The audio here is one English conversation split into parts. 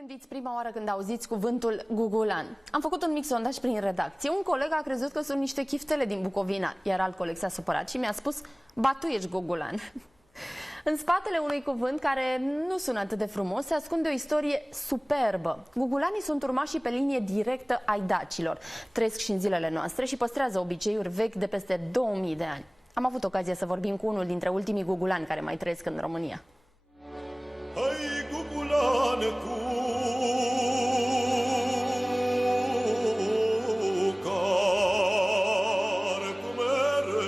gândiți prima oară când auziți cuvântul gugulan? Am făcut un mic sondaj prin redacție. Un coleg a crezut că sunt niște chiftele din Bucovina, iar alt coleg s-a supărat și mi-a spus: ba, tu ești gugulan. În spatele unui cuvânt care nu sună atât de frumos se ascunde o istorie superbă. Gugulanii sunt urmașii pe linie directă ai dacilor. Trăiesc și în zilele noastre și păstrează obiceiuri vechi de peste 2000 de ani. Am avut ocazia să vorbim cu unul dintre ultimii gugulani care mai trăiesc în România. Hai, gugulane, cu care cu mere.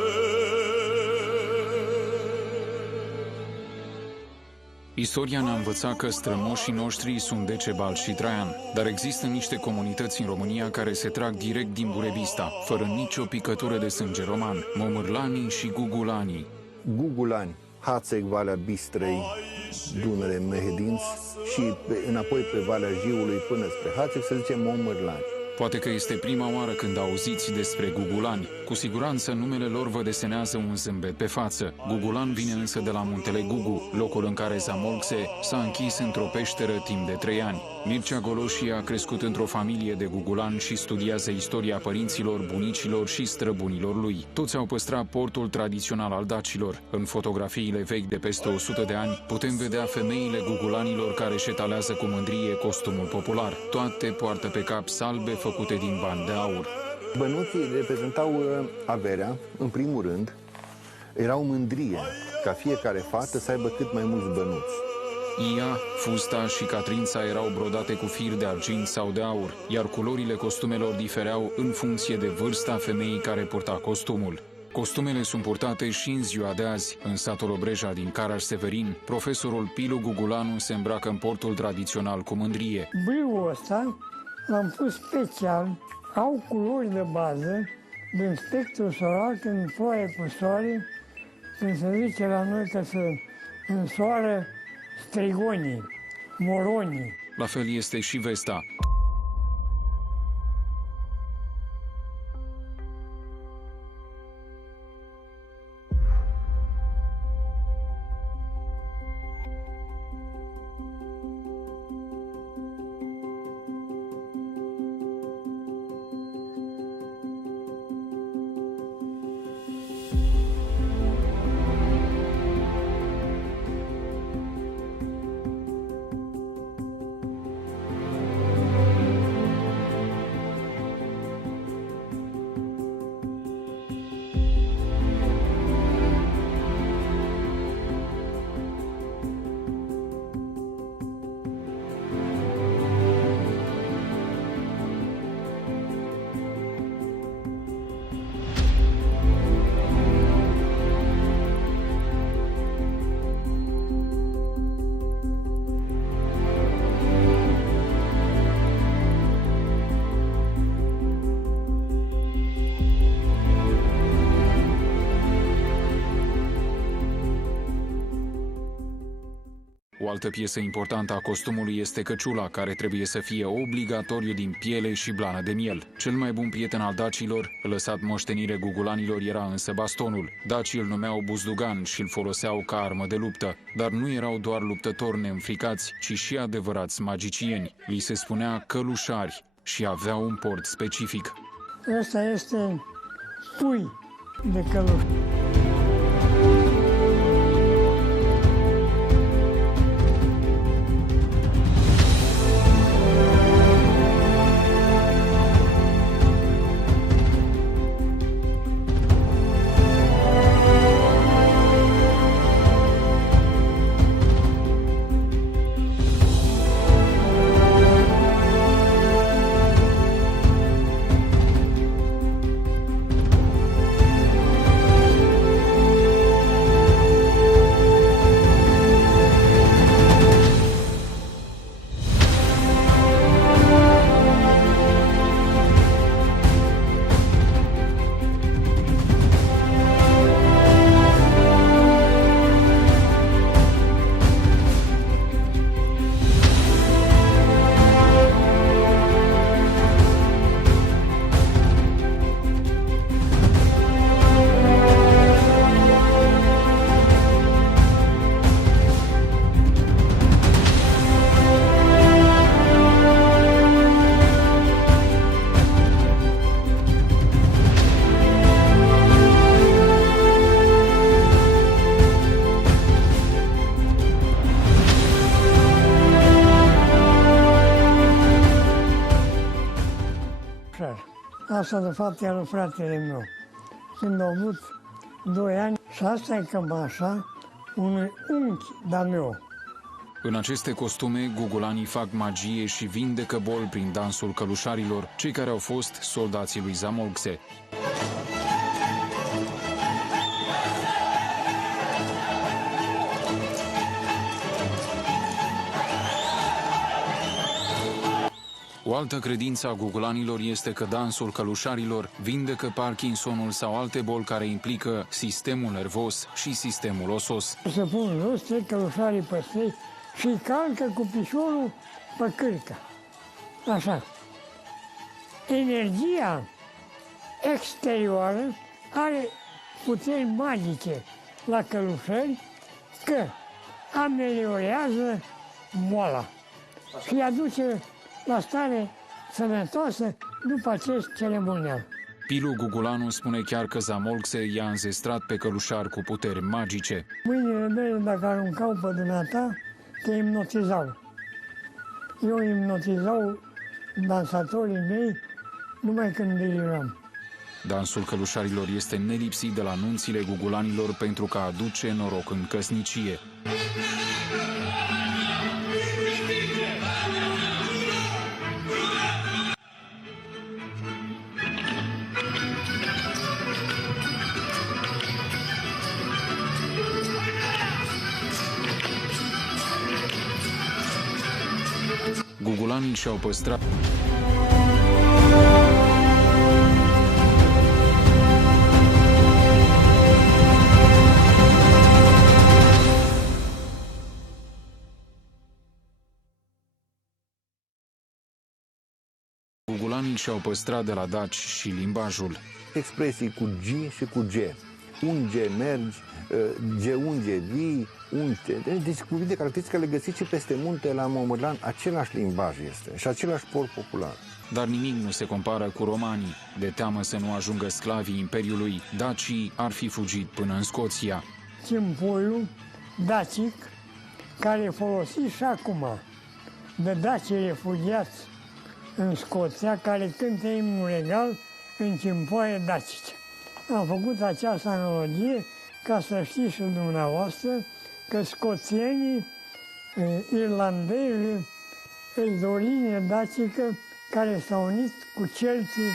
Istoria ne-a învățat că strămoșii noștri sunt Decebal și Traian, dar există niște comunități în România care se trag direct din Burebista, fără nicio picătură de sânge roman: momârlanii și gugulanii. Gugulani, Hațeg, Valea Bistrei, Dunăre, Mehedinț și înapoi pe Valea Jiului până spre Hațeg, să zicem momârlani. Poate că este prima oară când auziți despre gugulani. Cu siguranță numele lor vă desenează un zâmbet pe față. Gugulan vine însă de la muntele Gugu, locul în care Zamolxe s-a închis într-o peșteră timp de 3 ani. Mircea Goloșie a crescut într-o familie de gugulan și studiază istoria părinților, bunicilor și străbunilor lui. Toți au păstrat portul tradițional al dacilor. În fotografiile vechi de peste 100 de ani putem vedea femeile gugulanilor care își etalează cu mândrie costumul popular. Toate poartă pe cap salbe făcute din bani de aur. Bănuții reprezentau averea, în primul rând. Era o mândrie ca fiecare fată să aibă cât mai mulți bănuți. Ia, fusta și catrința erau brodate cu fir de argint sau de aur, iar culorile costumelor difereau în funcție de vârsta femeii care purta costumul. Costumele sunt purtate și în ziua de azi. În satul Obreja din Caraș-Severin, profesorul Pilu Gugulanu se îmbracă în portul tradițional cu mândrie. Bliul ăsta l-am pus special, au culori de bază, din spectrul solar, când ploaie cu soare, când se zice la noi că se însoară strigonii, moronii. La fel este și vesta. O altă piesă importantă a costumului este căciula, care trebuie să fie obligatoriu din piele și blană de miel. Cel mai bun prieten al dacilor, lăsat moștenire gugulanilor, era însă bastonul. Dacii îl numeau buzdugan și îl foloseau ca armă de luptă. Dar nu erau doar luptători neînfricați, ci și adevărați magicieni. Li se spunea călușari și aveau un port specific. Ăsta este pui de căluș. Asta, de fapt, era fratele meu. Când a avut 2 ani, și asta e cămașa unui unchi de-a meu. În aceste costume, gugulanii fac magie și vindecă boli prin dansul călușarilor, cei care au fost soldații lui Zamolxe. O altă credință a gugulanilor este că dansul călușarilor vindecă Parkinsonul sau alte boli care implică sistemul nervos și sistemul osos. Se pun jos, trec călușarii pe stei și calcă cu piciorul pe cârcă. Așa. Energia exterioară are puteri magice la călușări că ameliorează moala și îi aduce la stare sănătoasă după acest ceremonial. Pilu Gugulanu spune chiar că Zamolxe i-a înzestrat pe călușar cu puteri magice. Mâinile mele, dacă aruncau pe dumneata, te hipnotizau. Eu hipnotizau dansatorii mei numai când deliram. Dansul călușarilor este nelipsit de la nunțile gugulanilor pentru că aduce noroc în căsnicie. Gugulanii și-au păstrat de la daci și limbajul. Expresii cu G și cu G. Unge, mergi, geunge, vii, unte. Deci cuvinte caracteristice le găsiți și peste munte la Momolan, același limbaj este și același port popular. Dar nimic nu se compară cu romanii. De teamă să nu ajungă sclavii Imperiului, dacii ar fi fugit până în Scoția. Cimpuiul dacic, care folosit și acum de dacii refugiați în Scoția, care cântă imnul regal în cimpoaie dacice. Am făcut această analogie ca să știți și dumneavoastră că scoțienii, irlandezi, îți o linie dacică care s-a unit cu celții.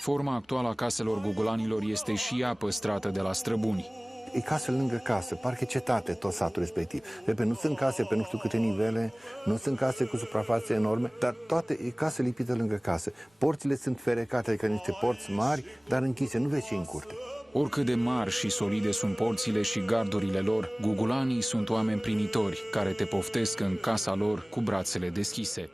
Forma actuală a caselor gugulanilor este și ea păstrată de la străbuni. E casă lângă casă, parcă cetate tot satul respectiv. Nu sunt case pe nu știu câte nivele, nu sunt case cu suprafațe enorme, dar toate e casă lipită lângă casă. Porțile sunt ferecate, adică niște porți mari, dar închise, nu vezi ce în curte. Oricât de mari și solide sunt porțile și gardurile lor, gugulanii sunt oameni primitori care te poftesc în casa lor cu brațele deschise.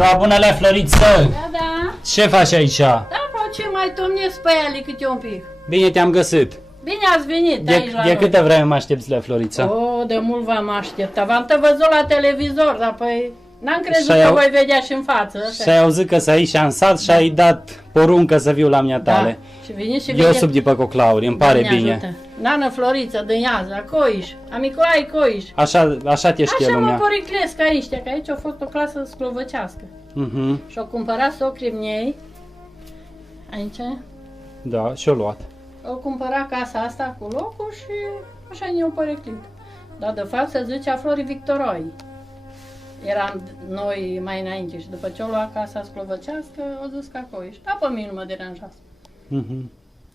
Ziua bună, Lea Floriță! Da. Ce faci aici? Da, ce mai tomnesc pe ele câte un pic. Bine te-am găsit. Bine ați venit aici la De noi. câte vreme mă aștepți, Lea Floriță? De mult v-am așteptat. V-am văzut la televizor, dar păi n-am crezut Și-ai că voi vedea și în față. Și ai auzit că s-ai aici în sat și ai dat poruncă să viu la mea tale. Și veniți și Eu vedeți. sub după coclauri, îmi pare Doamne bine. ajută. Nana Floriță, Dâniaza, Coiș, Amicolai Coiș. Așa te știe Așa mă lumea. poriclesc aici, că aici a fost o clasă sclovăcească. Și-au cumpărat socrii mei, aici, Da, și-o luat. au cumpărat casa asta cu locul și așa ne-au poreclit. Dar de fapt se zicea Florii Victoroi. Eram noi mai înainte și după ce au luat casa sclovăcească, au zis ca Coiș. Dar pe mine nu mă deranjează.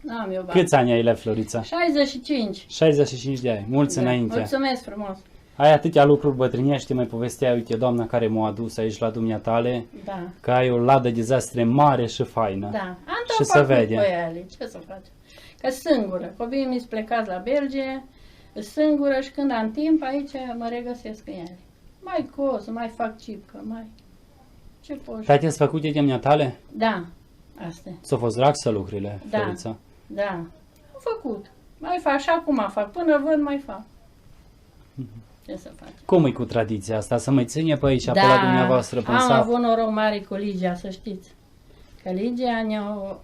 N-am eu bani. Câți ani ai, Lea Floriță? 65. 65 de ani, mulți înainte. Mulțumesc frumos. Ai atâtea lucruri bătrânești, mai povestea, uite, doamna care m-a adus aici la dumneatale, Da. că ai o ladă de zestre mare și faină. Da. Am Și tot se făcut vede. pe ele. Ce să facem? Că singură. Copiii mi-s plecați la Belgie, singură și când am timp aici mă regăsesc în ele. Mai cos, mai fac cipcă, mai... Ce poți? Tati, ați făcut de dumneatale? Da. Asta. S-au fost drag lucrurile, Da. Florița? Da. Am făcut. Mai fac și acum fac. Până vând mai fac. Ce să fac? Cum e cu tradiția asta? Să mai ține pe aici, pe la dumneavoastră, pe am sat? avut noroc mare cu Ligia, să știți. Că Ligia ne-a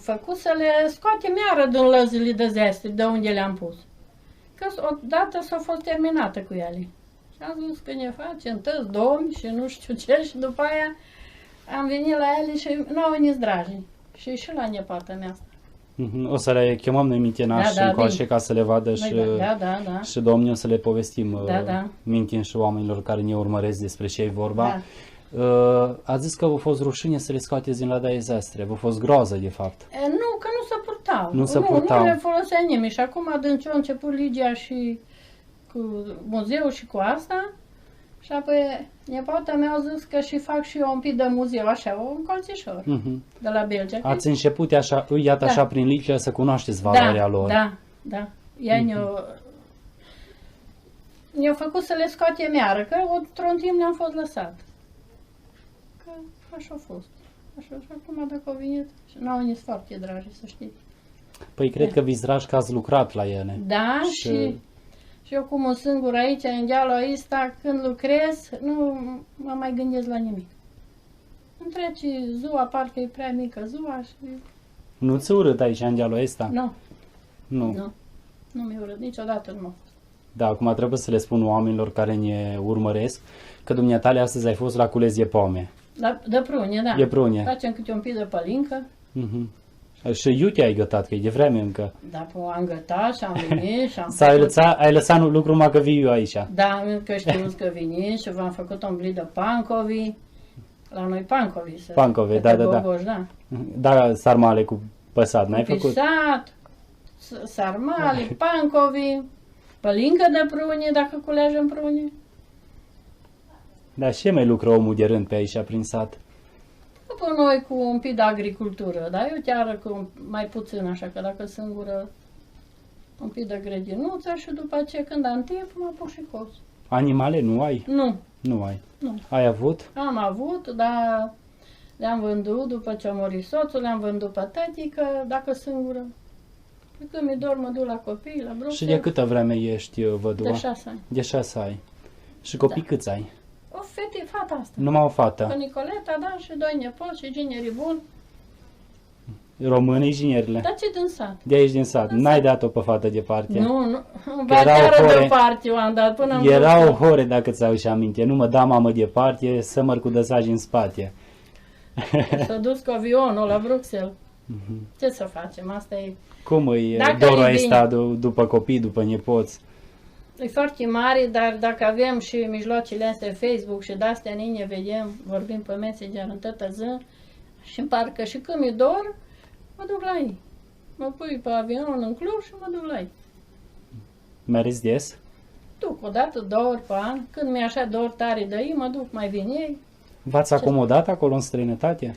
făcut să le scoatem iară din lăzile de zestre, de unde le-am pus. Că odată s-a fost terminată cu ele. Și am zis că ne facem tăți domni și nu știu ce și după aia am venit la ele și nouă ne-s dragi. Și la nepoata mea asta. O să le chemăm noi mintenași încoace bine. ca să le vadă și, Da. și domnii, o să le povestim Da. mintin și oamenilor care ne urmăresc despre ce e vorba. Da. Ați zis că v-a fost rușine să le scoateți din ladaie zestre, v-a fost groază de fapt. Nu, că nu se purtau. Nu se purtau. Nu le folosea nimeni. Și acum din ce a început Ligia și cu muzeul și cu asta, și apoi nepoata mea a zis că și fac și eu un pic de muzeu, așa, un colțișor de la Belgia. Ați început așa, iată așa prin Ligia să cunoașteți valoarea lor. Da. Ea ne-a făcut să le scoatem iară, că într-un timp ne-am fost lăsat. Că așa a fost. Așa, și acum dacă au venit, și nouă ne-s foarte dragi, să știți. Păi cred că vi-s dragi că ați lucrat la ele. Da, și eu cum un singur aici, în dealul ăsta, când lucrez, nu mă mai gândesc la nimic. Îmi trece ziua, parcă e prea mică ziua și... Nu ți urât aici în dealul ăsta? Nu. Nu. Nu mi-e urât, niciodată nu m-a fost. Da, acum trebuie să le spun oamenilor care ne urmăresc că dumneatale astăzi ai fost la culezie pome. De prune, da. E prune. Facem câte un pic de pălincă. Și iute ai gătat, că e de vreme încă. Da, am gătat și am venit și am Ai lăsat lucru numai că vii eu aici. Da, că știuți că veni și v-am făcut un blit de pancovi. La noi pancovi. Pancovi, da. Boboș, da. Da, sarmale cu păsat, n-ai făcut? Pisat, sarmale, pancovi, pălincă de prune, dacă culegem prune. Da, și mai lucră omul de rând pe aici, prin sat? După noi cu un pic de agricultură, dar eu chiar cu mai puțin, așa că dacă singură un pic de grădinuță și după aceea când am timp mă apuc și cos. Animale nu ai? Nu. Nu ai. Nu. Ai avut? Am avut, dar le-am vândut după ce a murit soțul, le-am vândut pe tătică, dacă singură. Când mi dor, mă duc la copii, la Bruxelles. Și de câtă vreme ești văduva? De 6 ani. De 6 ani. Și copii câți ai? O fata asta. Numai o fată. Cu Nicoleta, da, și 2 nepoți și ginerii buni. Români inginerile. Dar ce din sat? De aici din sat. N-ai dat-o pe fată departe. Nu, ba chiar departe eu am dat până în Erau hore, dacă ți-au și aminte. Nu mă da mamă departe, să mă cu dăsagi în spate. S-a dus cu avionul la Bruxelles. Ce să facem? Asta e... Cum e dorul ăsta după copii, după nepoți? E foarte mare, dar dacă avem și mijloacele astea, Facebook și de-astea, ne vedem, vorbim pe Messenger în tătă zi și parcă și când mi dor, mă duc la ei. Mă pui pe avion în Cluj și mă duc la ei. Mergi des? Duc o dată, 2 ori pe an. Când mi-e așa dor tare de ei, mă duc, mai vin ei. V-ați acomodat acolo în străinătate?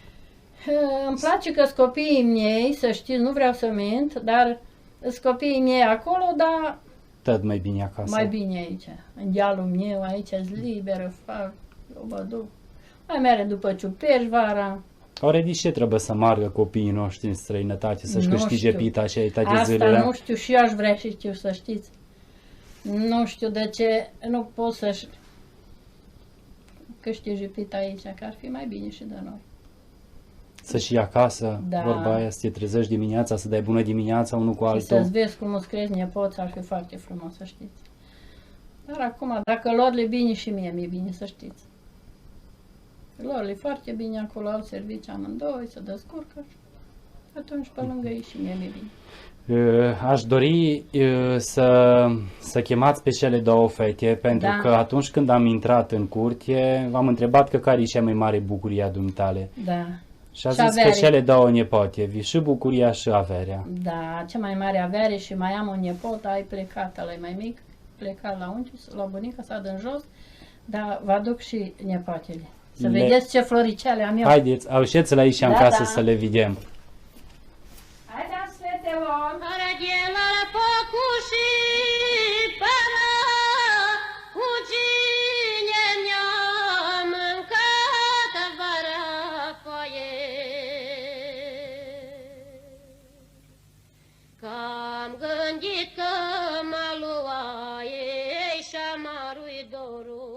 Îmi place că sunt copiii mei, să știți, nu vreau să mint, dar sunt copiii mei acolo, dar... Tot mai bine acasă. Mai bine aici, în dealul meu, aici sunt liberă, fac eu mă duc. Mai mere după ciuperci vara. Ori de ce trebuie să meargă copiii noștri în străinătate, să-și Nu câștige știu. pita aceea de Asta zilele? nu știu și eu aș vrea și știu, să știți. Nu știu de ce nu pot să-și câștige pita aici, că ar fi mai bine și de noi. Să-și ia acasă, Da. vorba aia, să te trezești dimineața, să dai bună dimineața unul cu Și altul. să-ți vezi cum îți crezi nepoți, ar fi foarte frumos, să știți. Dar acum, dacă lor le bine și mie mi-e bine, să știți. Lor le foarte bine acolo, au servicii amândoi, se descurcă. Atunci, pe lângă ei și mie mi-e bine. Aș dori să chemați pe cele două fete, pentru Da. că atunci când am intrat în curte, v-am întrebat că care e cea mai mare bucurie a dumitale. Da. Și a Și zis că avere. cele două nepoate, vi și bucuria și averea. Da, cea mai mare avere și mai am un nepot, ai plecat, ăla mai mic, plecat la unchi, la bunica sa din jos, dar vă aduc și nepoatele. Să Le- vedeți ce floricele am eu. Haideți, aușeți-le aici în Da, casă da. să le vedem. Haideți, fetelor! Răghela făcuși până cu cine mi-a mâncat vărăcoie. Că-am gândit că mă luaie și amarui dorul.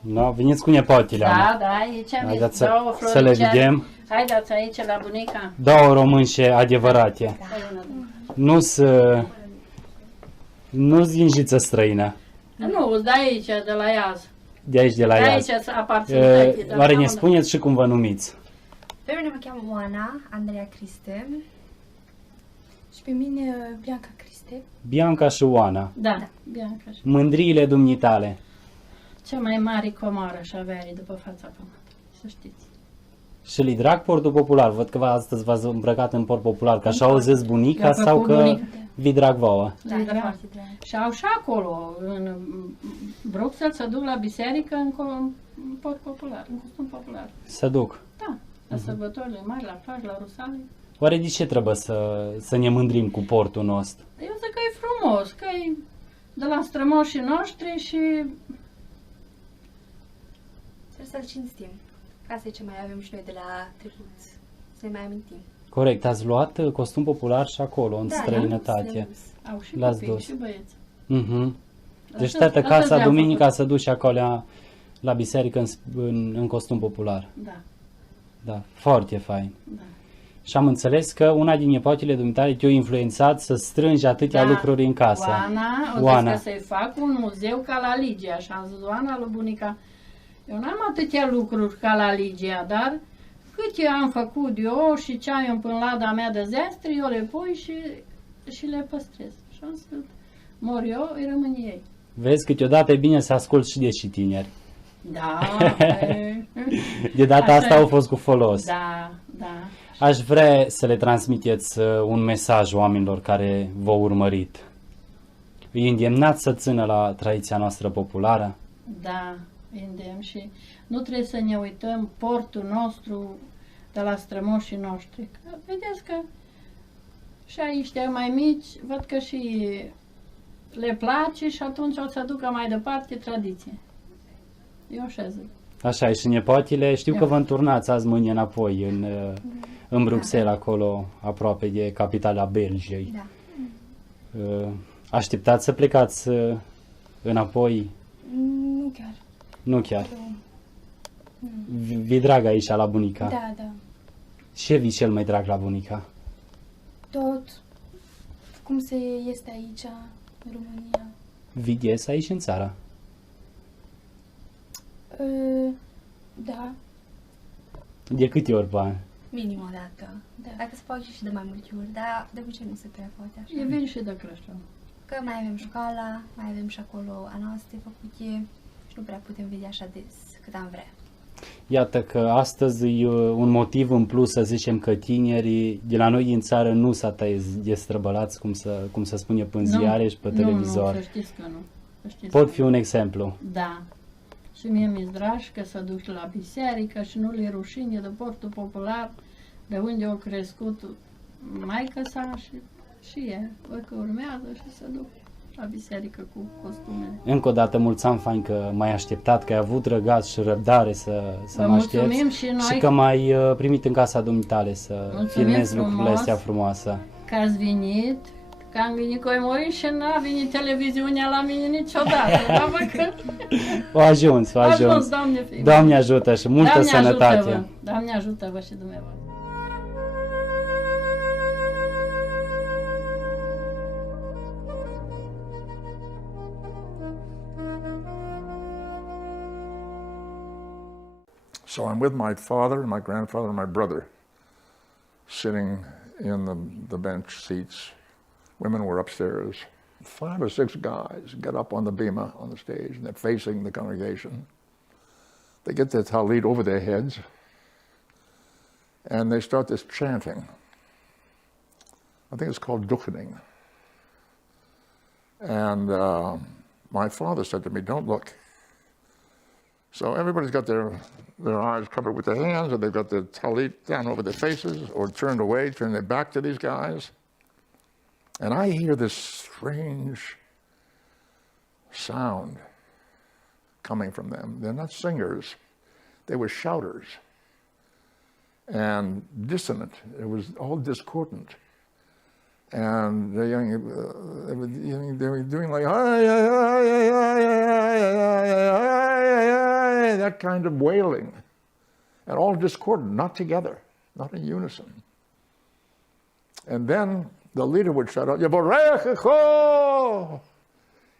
No, veniți cu nepoatele. Da, Ana. da, aici am Haideți zis, două să le floricele. vedem. Haideți aici la bunica. Două românșe adevărate. Nu-s ghinjiță străină. Nu, îți dai aici, de la Iaz. De aici, de la De Iaz. aici aparțin tătii, de la Oare ne unde? spuneți și cum vă numiți? Pe mine mă cheamă Oana Andreea Criste și pe mine Bianca Criste. Bianca și Oana. Da, Bianca. Mândriile dumnitale. Cea mai mare comară și avere după fața pământului, să știți. Și li drag portul popular. Văd că astăzi v-ați îmbrăcat în port popular. Că așa au zis bunica I-a sau făcut că bunica. vi drag vouă? Da, E e drag. foarte drag. Și au și acolo, în Bruxelles, să duc la biserică în port popular, în costum popular. Să duc. Da, la sărbătorile mari, la plaj, la Rusale. Oare de ce trebuie să ne mândrim cu portul nostru? Eu zic că e frumos, că e de la strămoșii noștri și Trebuie să-l cinstim. Asta e ce mai avem și noi de la trecut. Să ne mai amintim. Corect, ați luat costum popular și acolo, în străinătate. ne-am dus. au și L-ați copii dus. și băieți. Mhm. Deci Asta- toată asta casa le-am duminica făcut. să duce acolo la biserică în costum popular. Da, Da, foarte fain. da. Și am înțeles că una din nepoatele dumitale te-a influențat să strângi atâtea Da. lucruri în casă. Oana, o zis că să-i fac un muzeu ca la Ligia. Și am zis, Oana, lui bunica, eu n-am atâtea lucruri ca la Ligia, dar cât eu am făcut eu și ce am eu în lada mea de zestre, eu le pui și le păstrez. Și am zis, mor eu, îi rămân ei. Vezi, câteodată e bine să asculți și de și tineri. Da, De data Așa asta e. au fost cu folos. da, da. Aș vrea să le transmiteți un mesaj oamenilor care v-au urmărit. Îi îndemnați să țină la tradiția noastră populară. Da, îndemn și nu trebuie să ne uităm portul nostru de la strămoșii noștri. Că, vedeți că Și ăștia mai mici, văd că și le place și atunci o să ducă mai departe tradiție. Eu așa zic. Așa e, și nepoatele, știu că vă înturnați azi mâine înapoi în Bruxelles, acolo, aproape de capitala Belgiei. Da. Așteptați să plecați înapoi? Nu chiar. Nu chiar. Vi drag aici la bunica? Da, da. Ce vi cel mai drag la bunica? Tot cum se este aici, în România. Vidies aici în țară? Da, De câte ori pe an? minim o dată. Da. Dacă se poate și de mai multe ori, dar de obicei nu se prea poate așa. E vin și de Crăciun. Că mai avem școala, mai avem și acolo a noastră făcute și nu prea putem vedea așa des cât am vrea. Iată că astăzi e un motiv în plus să zicem că tinerii de la noi din țară nu s-a destrăbălați, cum se spune pe ziare și pe televizor. Nu, să știți că nu. Pot fi un exemplu. Da. Și mie mi-e drag că să duc la biserică și nu le rușine de portul popular de unde au crescut maică sa și e. Văd că urmează și să duc la biserică cu costumele. Încă o dată mulți ani fain că m-ai așteptat, că ai avut răgaz și răbdare să mă aștepți și noi și că m-ai primit în casa dumitale să filmezi lucrurile astea frumoase. Că ați venit, că am venit cu Emorii și n-a venit televiziunea la mine niciodată. Dar văd că... O ajuns. Doamne, Doamne ajută și multă Doamne sănătate. Ajută-vă. Doamne ajută-vă și dumneavoastră. So I'm with my father and my grandfather and my brother sitting in the bench seats. Women were upstairs. 5 or 6 guys get up on the bema on the stage and they're facing the congregation. They get their talit over their heads and they start this chanting. I think it's called duchening. And my father said to me, "Don't look." So everybody's got their eyes covered with their hands, or they've got their talit down over their faces, or turned away, turning their back to these guys. And I hear this strange sound coming from them. They're not singers. They were shouters. And dissonant. It was all discordant. And they were doing like, that kind of wailing. And all discordant, not together, not in unison. And then the leader would shout out, Yevorechecho!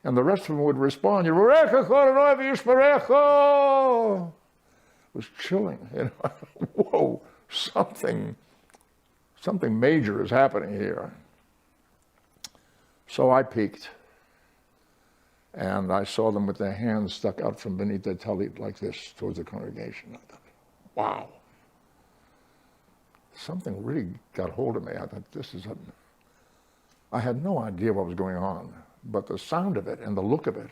And the rest of them would respond, Yevorechecho! It was chilling. You know? Whoa, something major is happening here. So I peeked, and I saw them with their hands stuck out from beneath their talit like this towards the congregation. I thought, wow. Something really got hold of me. I thought, I had no idea what was going on, but the sound of it and the look of it.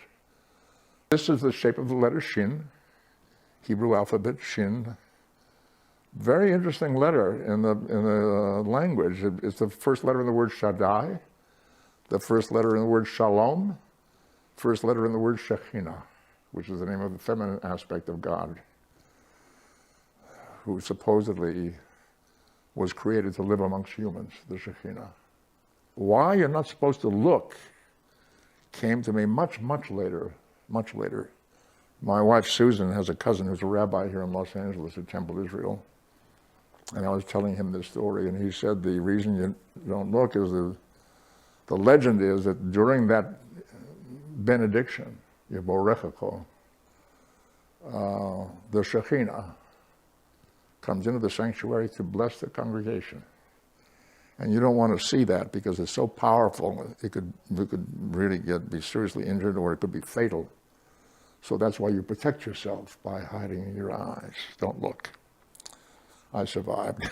This is the shape of the letter Shin, Hebrew alphabet Shin. Very interesting letter in the language. It's the first letter in the word Shaddai, the first letter in the word Shalom, first letter in the word Shekhinah, which is the name of the feminine aspect of God, who supposedly was created to live amongst humans, the Shekhinah. Why you're not supposed to look came to me much, much later, much later. My wife Susan has a cousin who's a rabbi here in Los Angeles at Temple Israel. And I was telling him this story, and he said the reason you don't look is the legend is that during that benediction, Yevorechecho, the Shekhinah comes into the sanctuary to bless the congregation. And you don't want to see that because it's so powerful, you could really be seriously injured, or it could be fatal. So that's why you protect yourself by hiding your eyes. Don't look. I survived.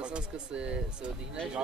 Lăsați că se odihnește.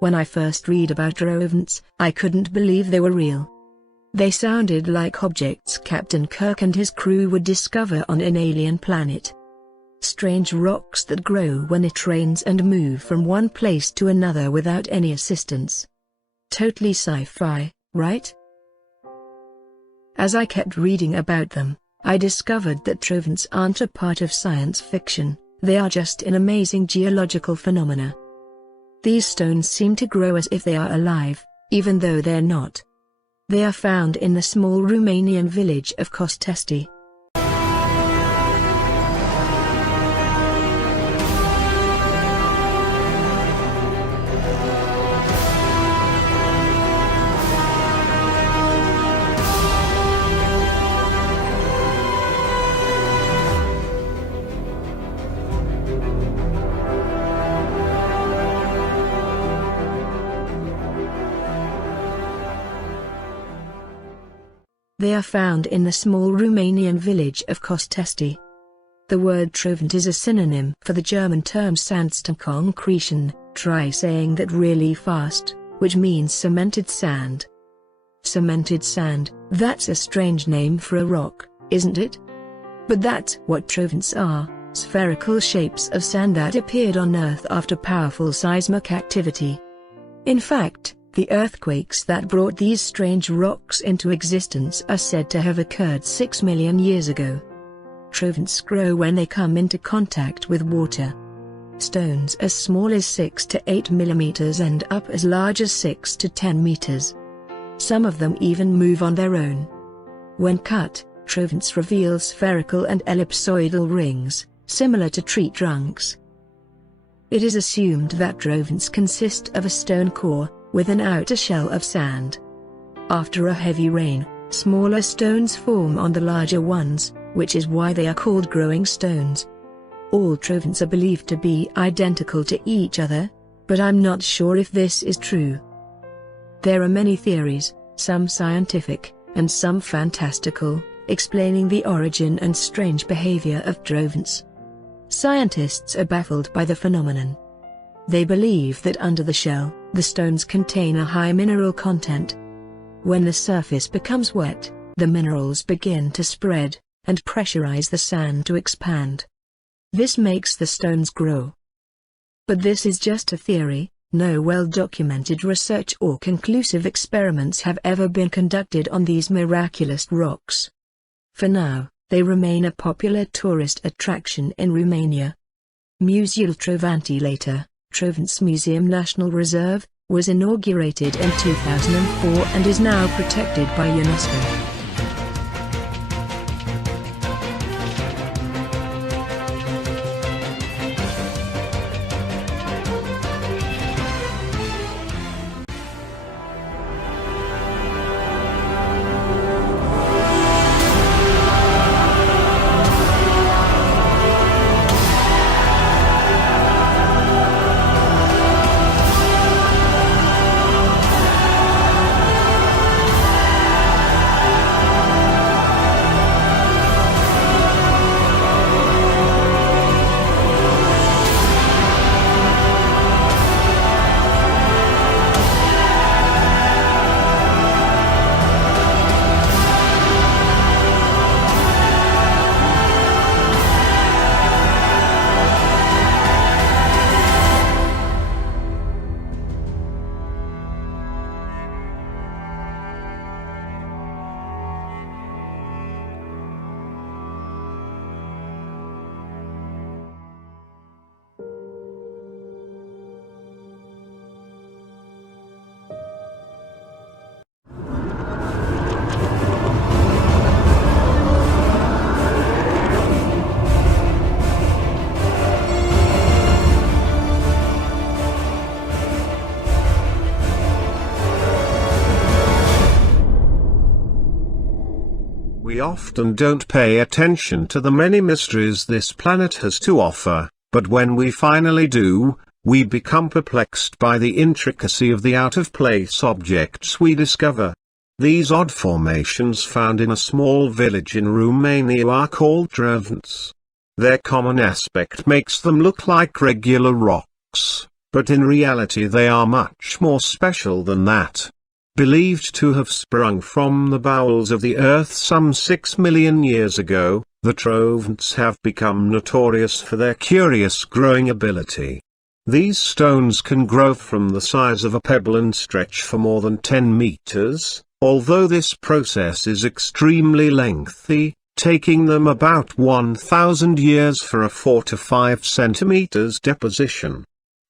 When I first read about Trovents, I couldn't believe they were real. They sounded like objects Captain Kirk and his crew would discover on an alien planet. Strange rocks that grow when it rains and move from one place to another without any assistance. Totally sci-fi, right? As I kept reading about them, I discovered that Trovents aren't a part of science fiction, they are just an amazing geological phenomena. These stones seem to grow as if they are alive, even though they're not. They are found in the small Romanian village of Costesti. They are found in the small Romanian village of Costesti. The word Trovent is a synonym for the German term Sandsteinkonkretion, try saying that really fast, which means cemented sand. Cemented sand, that's a strange name for a rock, isn't it? But that's what Trovents are, spherical shapes of sand that appeared on Earth after powerful seismic activity. In fact, the earthquakes that brought these strange rocks into existence are said to have occurred 6 million years ago. Trovents grow when they come into contact with water. Stones as small as 6 to 8 millimeters and up as large as 6 to 10 meters. Some of them even move on their own. When cut, Trovents reveal spherical and ellipsoidal rings, similar to tree trunks. It is assumed that Trovents consist of a stone core, with an outer shell of sand. After a heavy rain, smaller stones form on the larger ones, which is why they are called growing stones. All Trovents are believed to be identical to each other, but I'm not sure if this is true. There are many theories, some scientific, and some fantastical, explaining the origin and strange behavior of Trovents. Scientists are baffled by the phenomenon. They believe that under the shell, the stones contain a high mineral content. When the surface becomes wet, the minerals begin to spread, and pressurize the sand to expand. This makes the stones grow. But this is just a theory, no well-documented research or conclusive experiments have ever been conducted on these miraculous rocks. For now, they remain a popular tourist attraction in Romania. Muzeul Trovanti later, Trovents Museum National Reserve, was inaugurated in 2004 and is now protected by UNESCO. We often don't pay attention to the many mysteries this planet has to offer, but when we finally do, we become perplexed by the intricacy of the out-of-place objects we discover. These odd formations found in a small village in Romania are called Trovents. Their common aspect makes them look like regular rocks, but in reality they are much more special than that. Believed to have sprung from the bowels of the earth some 6 million years ago, the Trovants have become notorious for their curious growing ability. These stones can grow from the size of a pebble and stretch for more than 10 meters, although this process is extremely lengthy, taking them about 1,000 years for a 4 to 5 centimeters deposition.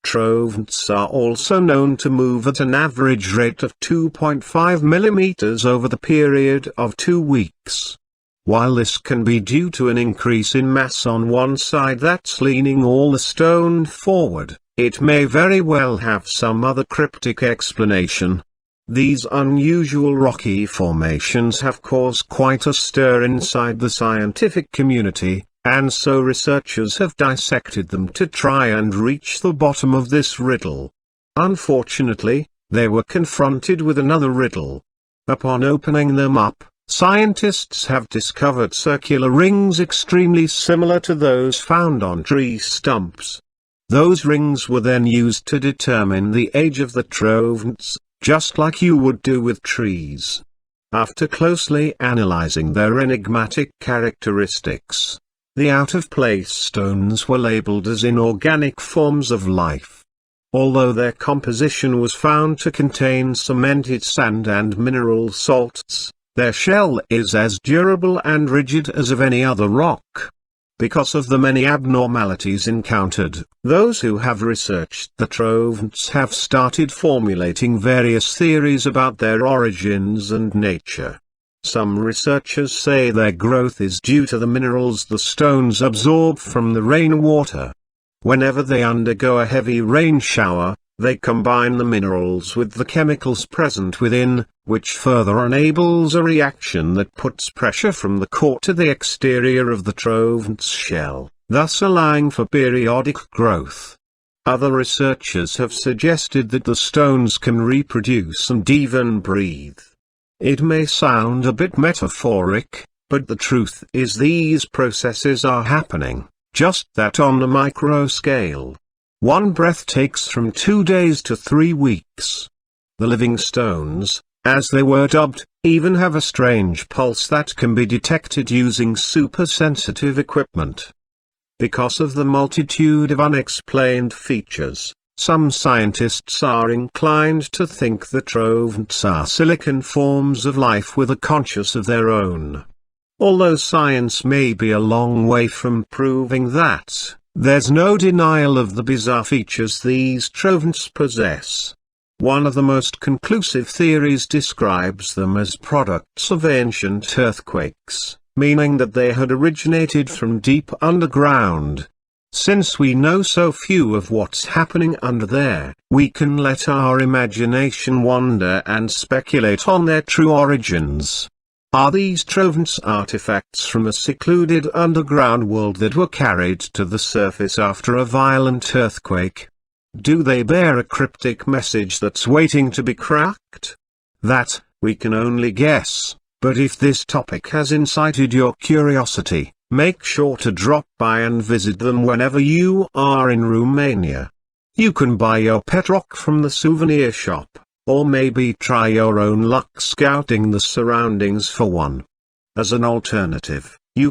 Trovants are also known to move at an average rate of 2.5 millimeters over the period of 2 weeks. While this can be due to an increase in mass on one side that's leaning all the stone forward, it may very well have some other cryptic explanation. These unusual rocky formations have caused quite a stir inside the scientific community, and so researchers have dissected them to try and reach the bottom of this riddle. Unfortunately, they were confronted with another riddle. Upon opening them up, scientists have discovered circular rings extremely similar to those found on tree stumps. Those rings were then used to determine the age of the Trovants, just like you would do with trees. After closely analyzing their enigmatic characteristics, the out-of-place stones were labeled as inorganic forms of life. Although their composition was found to contain cemented sand and mineral salts, their shell is as durable and rigid as of any other rock. Because of the many abnormalities encountered, those who have researched the Trovants have started formulating various theories about their origins and nature. Some researchers say their growth is due to the minerals the stones absorb from the rainwater. Whenever they undergo a heavy rain shower, they combine the minerals with the chemicals present within, which further enables a reaction that puts pressure from the core to the exterior of the Trovant's shell, thus allowing for periodic growth. Other researchers have suggested that the stones can reproduce and even breathe. It may sound a bit metaphoric, but the truth is these processes are happening, just that on a micro scale. One breath takes from 2 days to 3 weeks. The living stones, as they were dubbed, even have a strange pulse that can be detected using super-sensitive equipment. Because of the multitude of unexplained features, some scientists are inclined to think the Trovants are silicon forms of life with a conscience of their own. Although science may be a long way from proving that, there's no denial of the bizarre features these Trovants possess. One of the most conclusive theories describes them as products of ancient earthquakes, meaning that they had originated from deep underground. Since we know so few of what's happening under there, we can let our imagination wander and speculate on their true origins. Are these Trovants artifacts from a secluded underground world that were carried to the surface after a violent earthquake? Do they bear a cryptic message that's waiting to be cracked? That, we can only guess, but if this topic has incited your curiosity, make sure to drop by and visit them whenever you are in Romania. You can buy your pet rock from the souvenir shop, or maybe try your own luck scouting the surroundings for one. As an alternative, you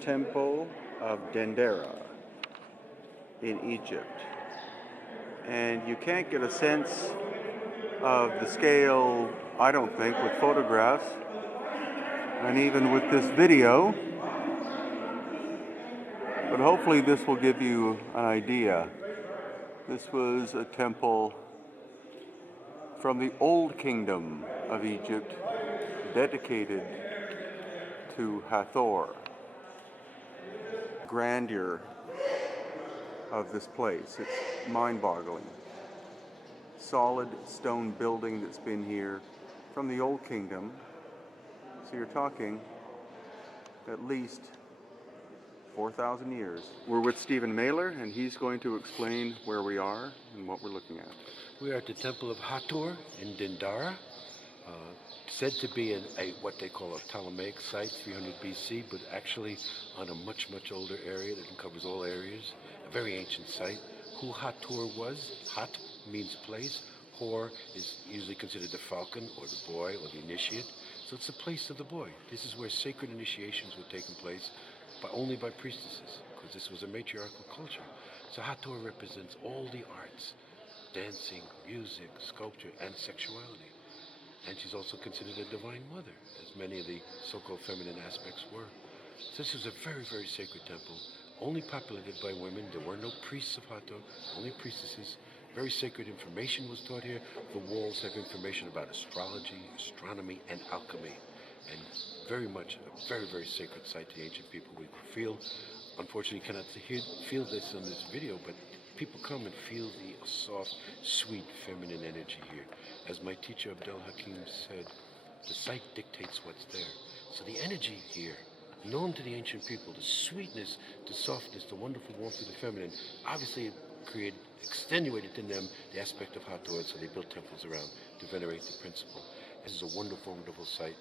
temple of Dendera in Egypt. And you can't get a sense of the scale, I don't think, with photographs, and even with this video. But hopefully this will give you an idea. This was a temple from the Old Kingdom of Egypt, dedicated to Hathor. Grandeur of this place, it's mind-boggling. Solid stone building that's been here from the Old Kingdom. So you're talking at least 4,000 years. We're with Stephen Mailer, and he's going to explain where we are and what we're looking at. We are at the Temple of Hathor in Dendera, said to be what they call a Ptolemaic site, 300 BC, but actually on a much, much older area that covers all areas, a very ancient site. Who Hathor was, Hat means place, Hor is usually considered the falcon or the boy or the initiate, so it's the place of the boy. This is where sacred initiations were taking place, but only by priestesses, because this was a matriarchal culture. So Hathor represents all the arts, dancing, music, sculpture, and sexuality. And she's also considered a divine mother, as many of the so-called feminine aspects were. So this was a very, very sacred temple, only populated by women. There were no priests of Hathor, only priestesses. Very sacred information was taught here. The walls have information about astrology, astronomy, and alchemy. And very much a very, very sacred site to the ancient people. We feel, unfortunately, you cannot feel this on this video, but people come and feel the soft, sweet, feminine energy here. As my teacher Abdel Hakim said, the site dictates what's there. So the energy here, known to the ancient people, the sweetness, the softness, the wonderful warmth of the feminine, obviously it extenuated in them the aspect of Hathor, so they built temples around to venerate the principle. This is a wonderful, wonderful site.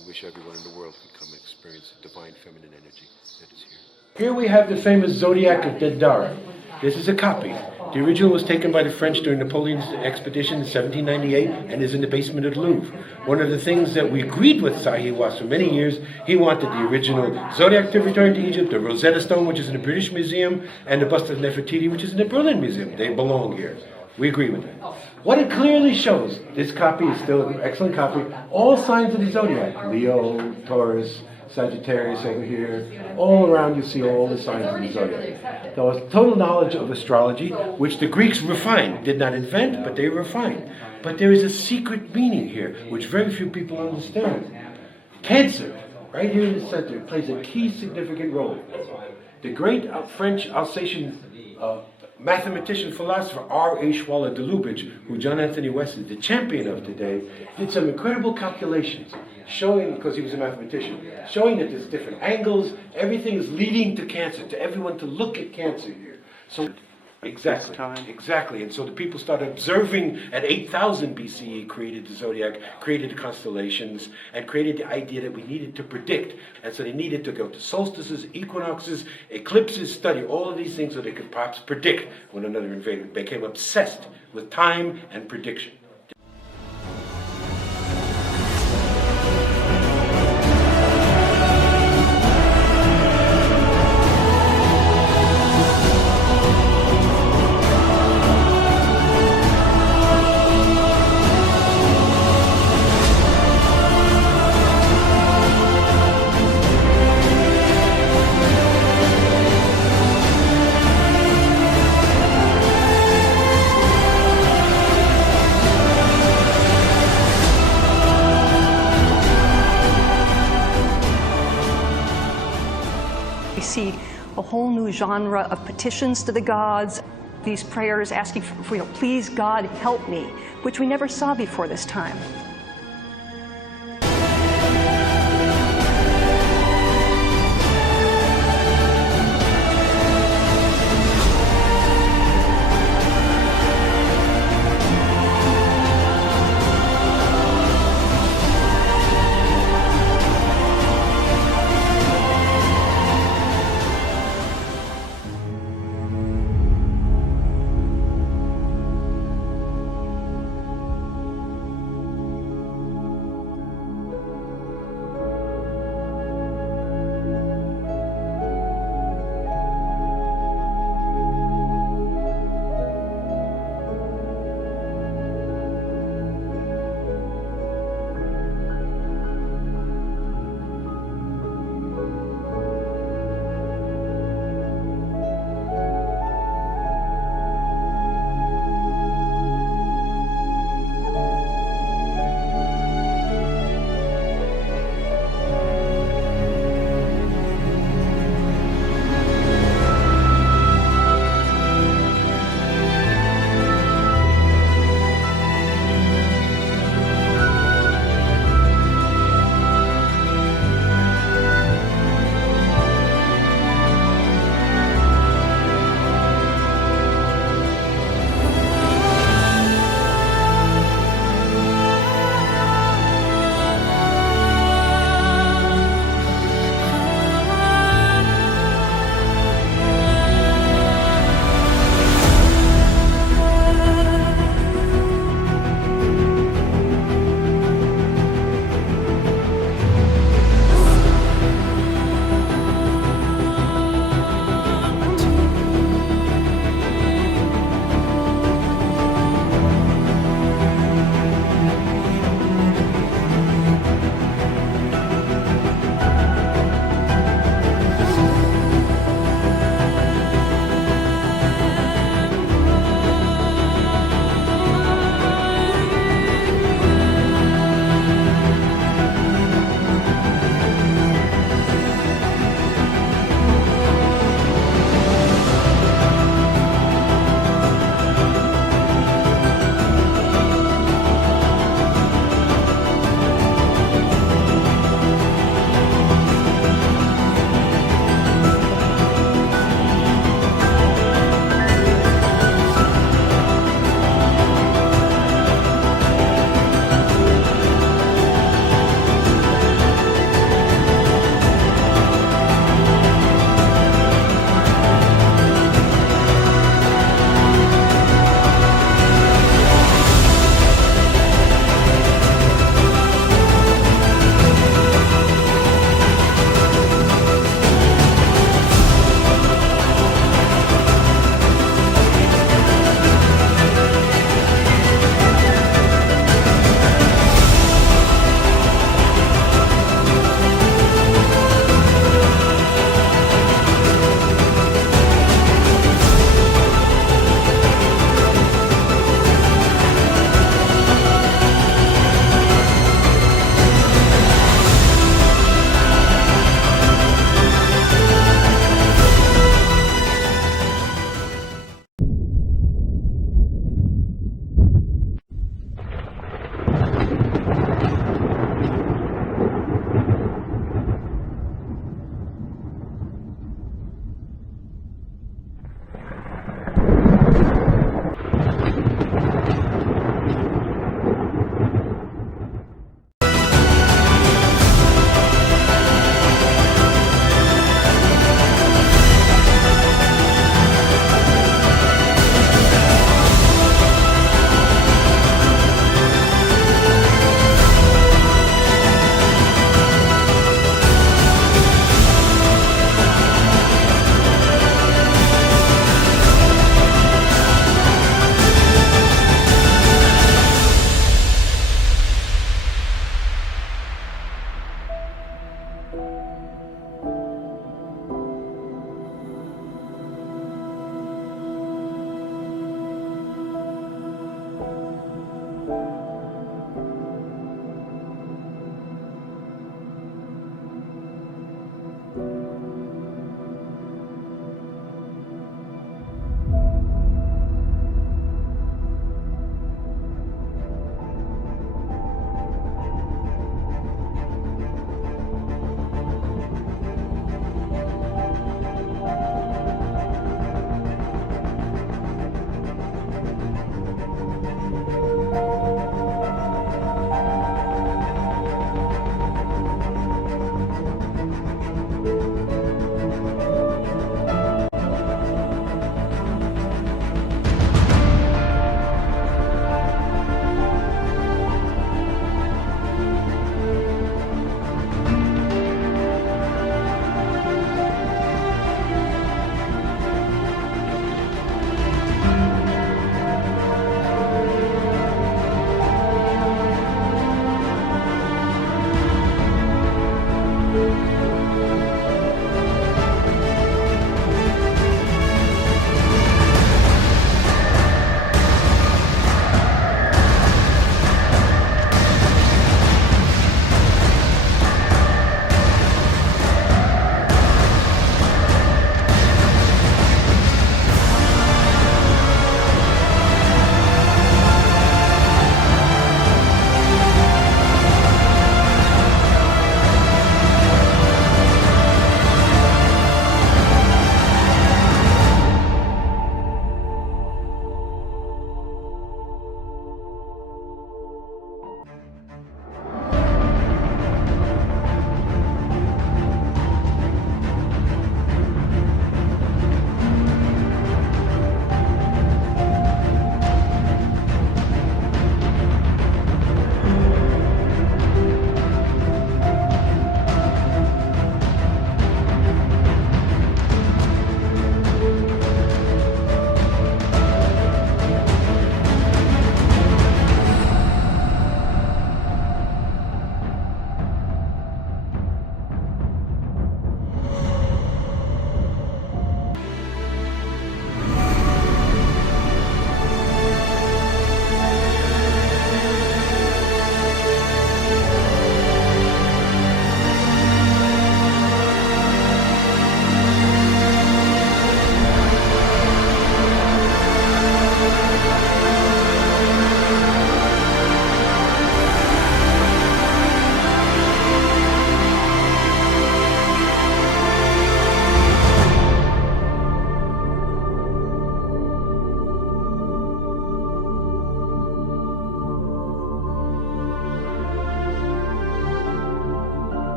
We wish everyone in the world could come and experience the divine feminine energy that is here. Here we have the famous Zodiac of Dendera. This is a copy. The original was taken by the French during Napoleon's expedition in 1798 and is in the basement of the Louvre. One of the things that we agreed with Zahi was for many years, he wanted the original Zodiac to return to Egypt, the Rosetta Stone, which is in the British Museum, and the bust of Nefertiti, which is in the Berlin Museum. They belong here. We agree with that. What it clearly shows, this copy is still an excellent copy, all signs of the Zodiac, Leo, Taurus, Sagittarius over here. All around you see all the signs of the zodiac. There was total knowledge of astrology, which the Greeks refined, did not invent, but they refined. But there is a secret meaning here, which very few people understand. Cancer, right here in the center, plays a key significant role. The great French Alsatian mathematician philosopher R.H. Waller de Lubitsch, who John Anthony West is the champion of today, did some incredible calculations showing, because he was a mathematician, showing that there's different angles, everything is leading to Cancer, to everyone to look at Cancer here. So exactly. And so the people started observing at 8000 BCE, created the zodiac, created the constellations, and created the idea that we needed to predict. And so they needed to go to solstices, equinoxes, eclipses, study all of these things so they could perhaps predict when another invader. They became obsessed with time and prediction. See a whole new genre of petitions to the gods, these prayers asking for, please God help me, which we never saw before this time.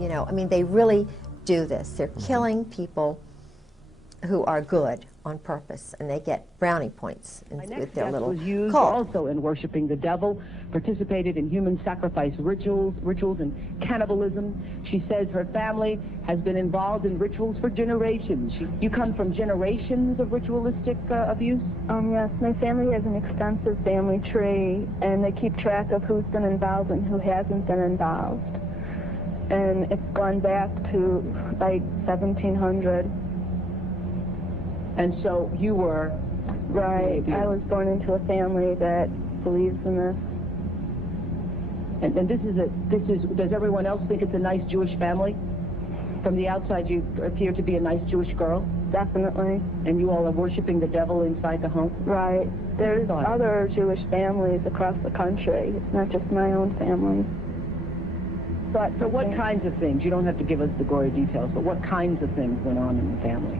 You know, I mean, they really do this. They're killing people who are good on purpose, and they get brownie points with their little was used cult. also in worshiping the devil, participated in human sacrifice rituals and cannibalism. She says her family has been involved in rituals for generations. You come from generations of ritualistic abuse? Yes, my family has an extensive family tree, and they keep track of who's been involved and who hasn't been involved. And it's gone back to like 1700. And so you were... Right. I was born into a family that believes in this. And does everyone else think it's a nice Jewish family? From the outside, you appear to be a nice Jewish girl? Definitely. And you all are worshiping the devil inside the home? Right. There's other Jewish families across the country. It's not just my own family. So what kinds of things? You don't have to give us the gory details, but what kinds of things went on in the family?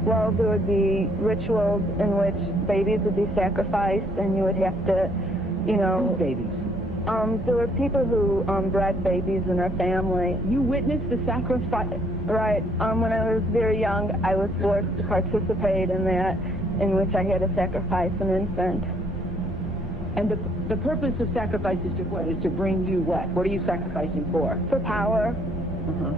Well, there would be rituals in which babies would be sacrificed, and you would have to, you know... Whose babies? There were people who bred babies in our family. You witnessed the sacrifice? Right. When I was very young, I was forced to participate in that, in which I had to sacrifice an infant. And the purpose of sacrifice is to what? Is to bring you what? What are you sacrificing for? For power. Uh-huh.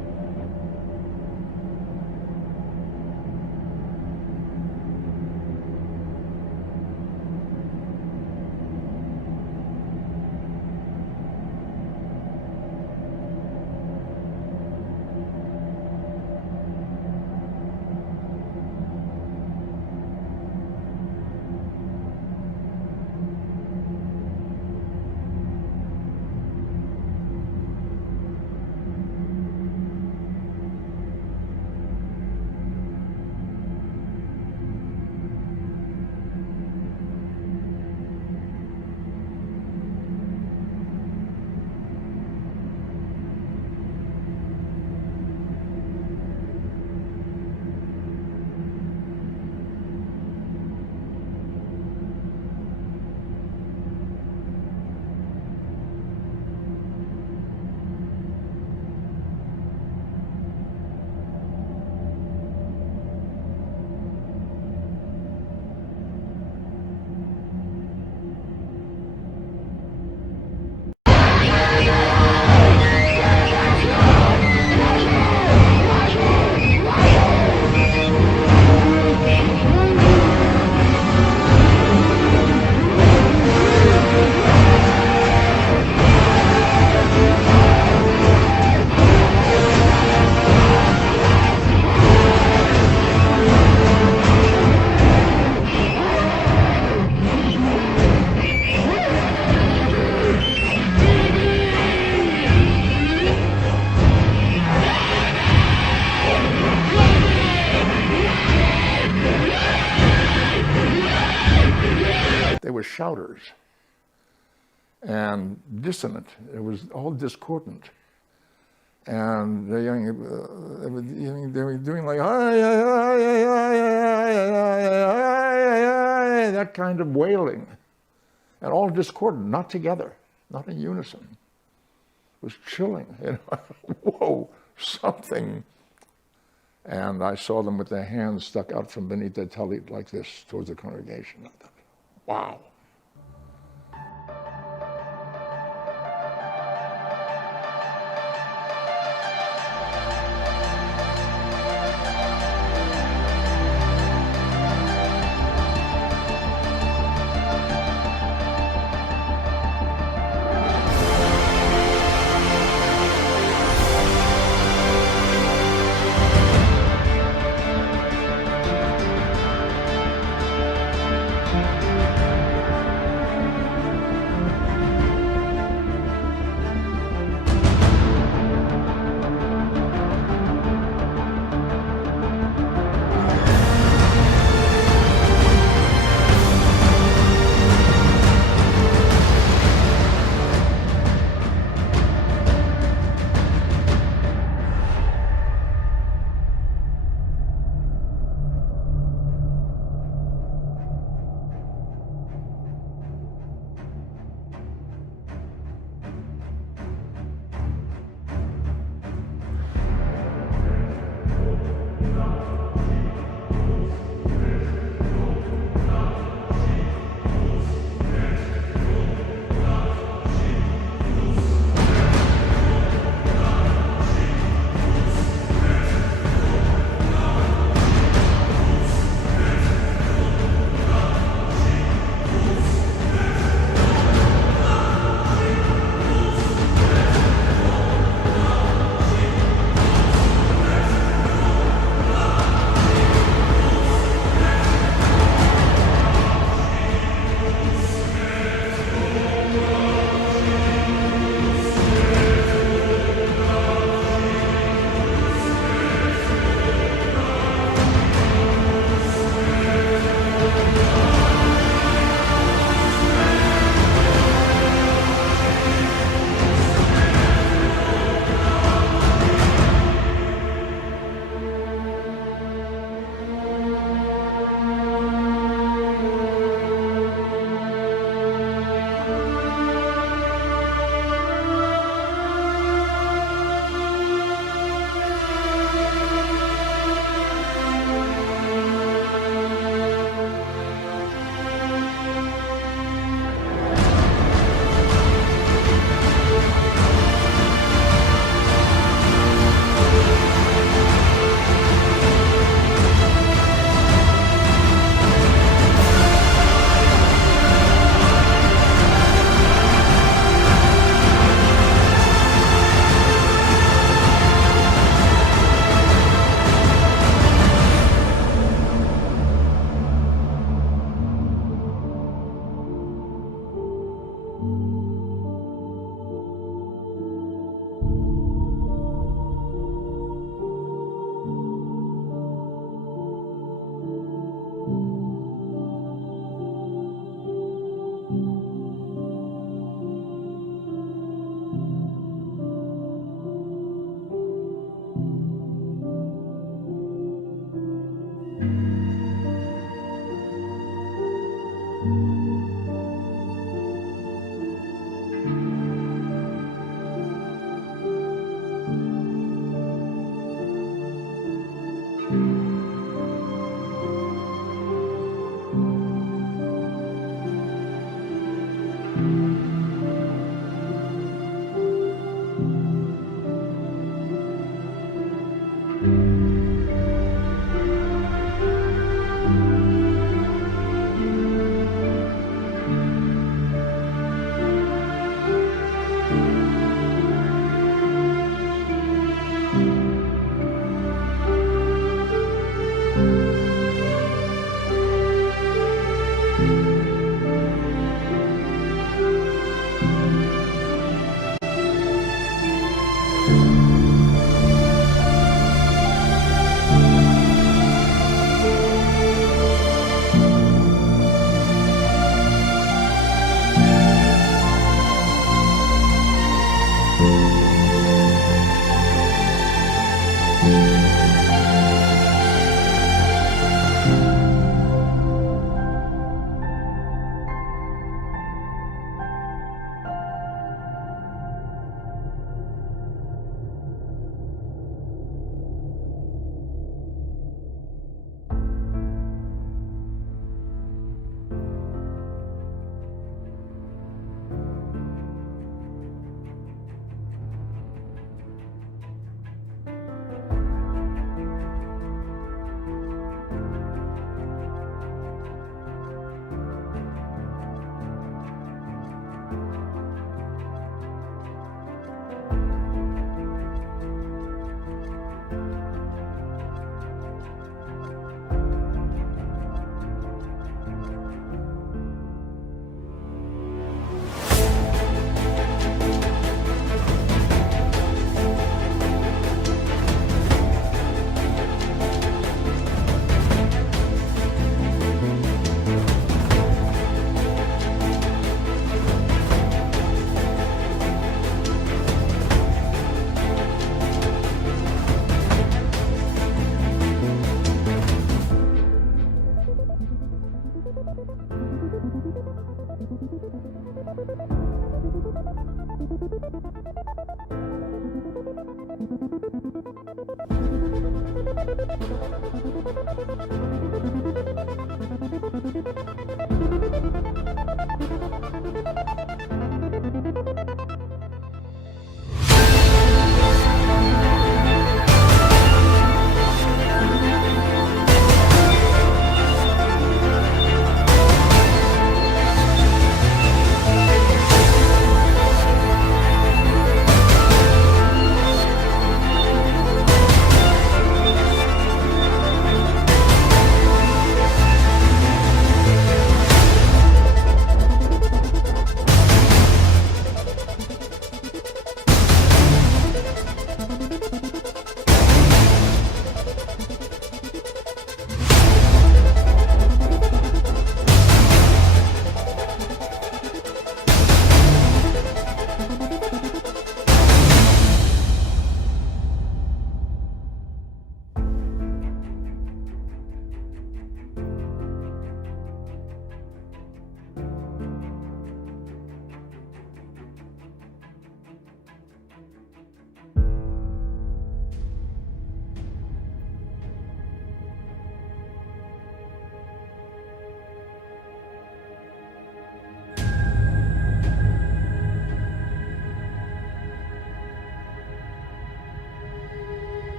Shouters and dissonant. It was all discordant, and they were doing like that kind of wailing, and all discordant, not together, not in unison. It was chilling. You know, whoa, something. And I saw them with their hands stuck out from beneath their talit like this towards the congregation. I thought, wow.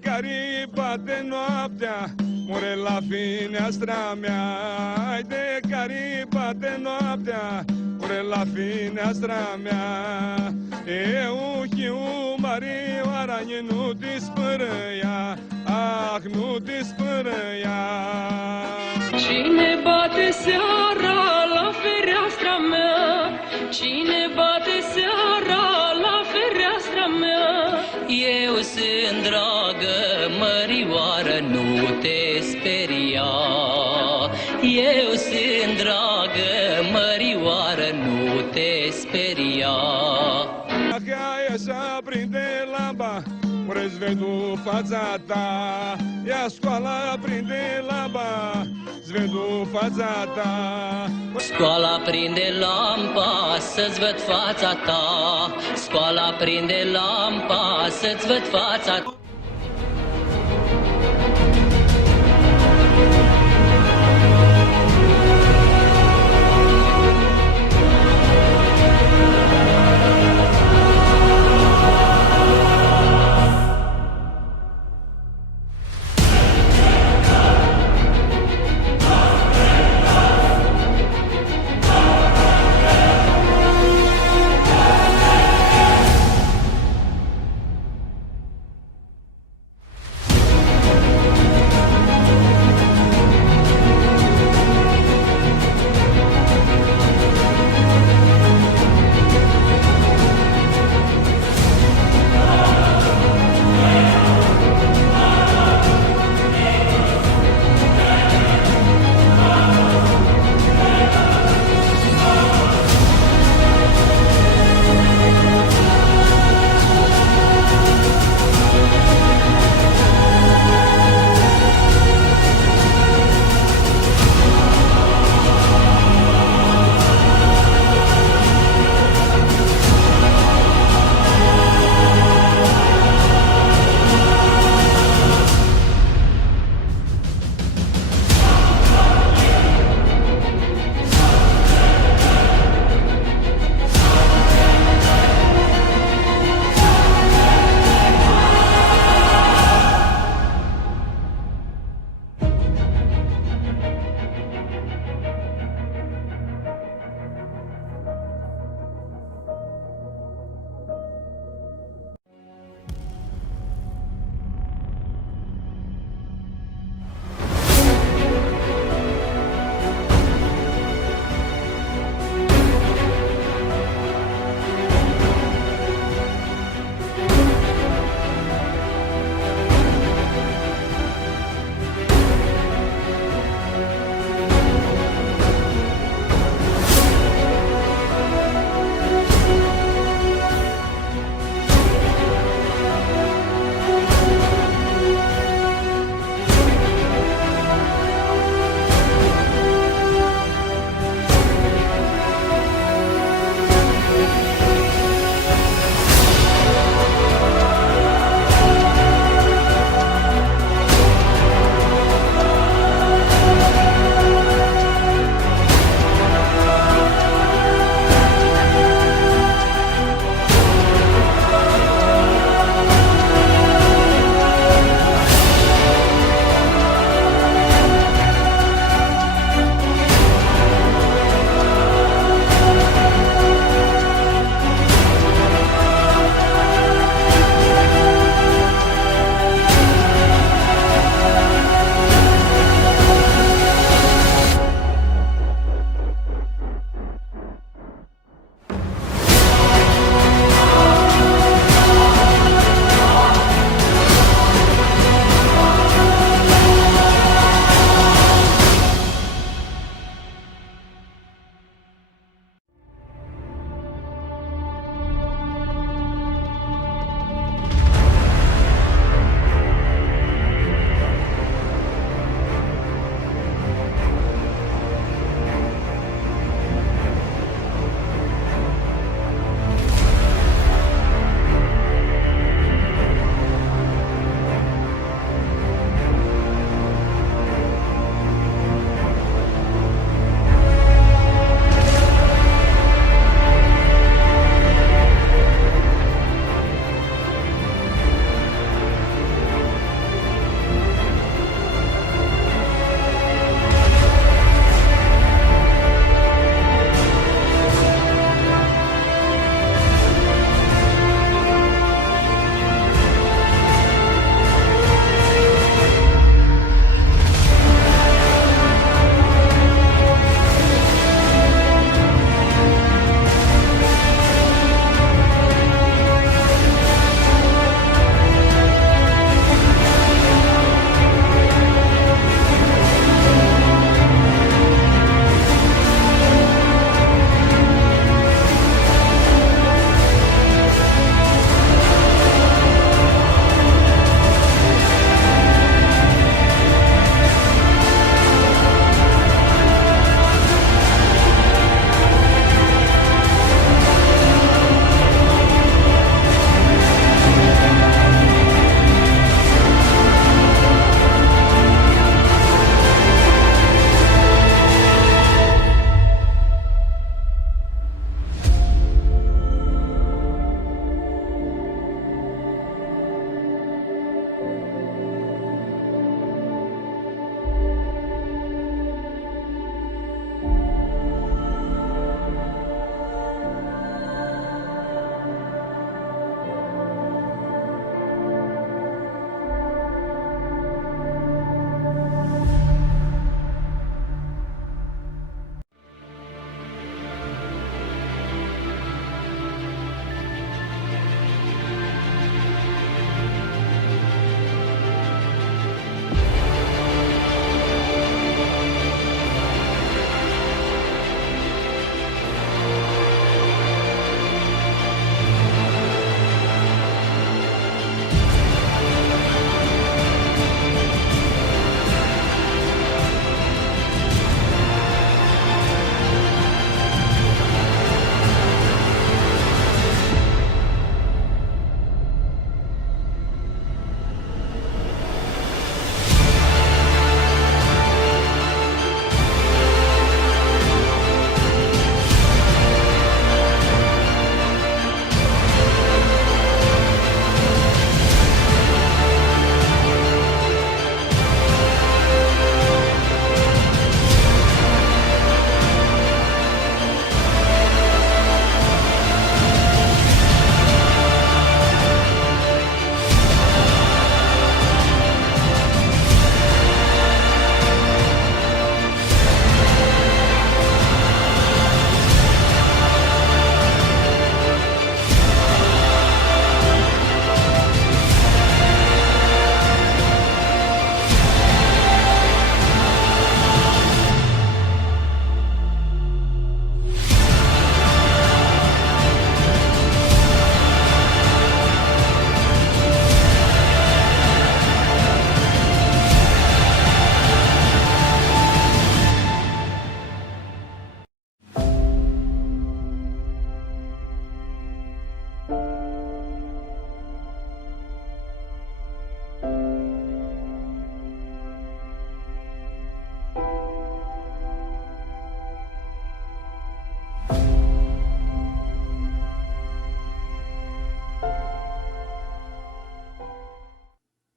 care bate noaptea, mure la fereastra mea. De care bate noaptea, mure la fereastra mea. Eu chiu Marioara, nu dispărăia, ah, nu dispărăia. Cine bate seara la fereastra mea? Cine bate seara la fereastra mea? Eu sunt dragă, mărioară, nu te speria. Eu sunt dragă, mărioară, nu te speria. Dacă așa prinde lampa, ori-ți vedu fața ta. Ia școala, prinde lampa, îți vedu fața ta. Școala prinde lampa, să-ți văd fața ta. Școala prinde lampa, să-ți văd fața ta.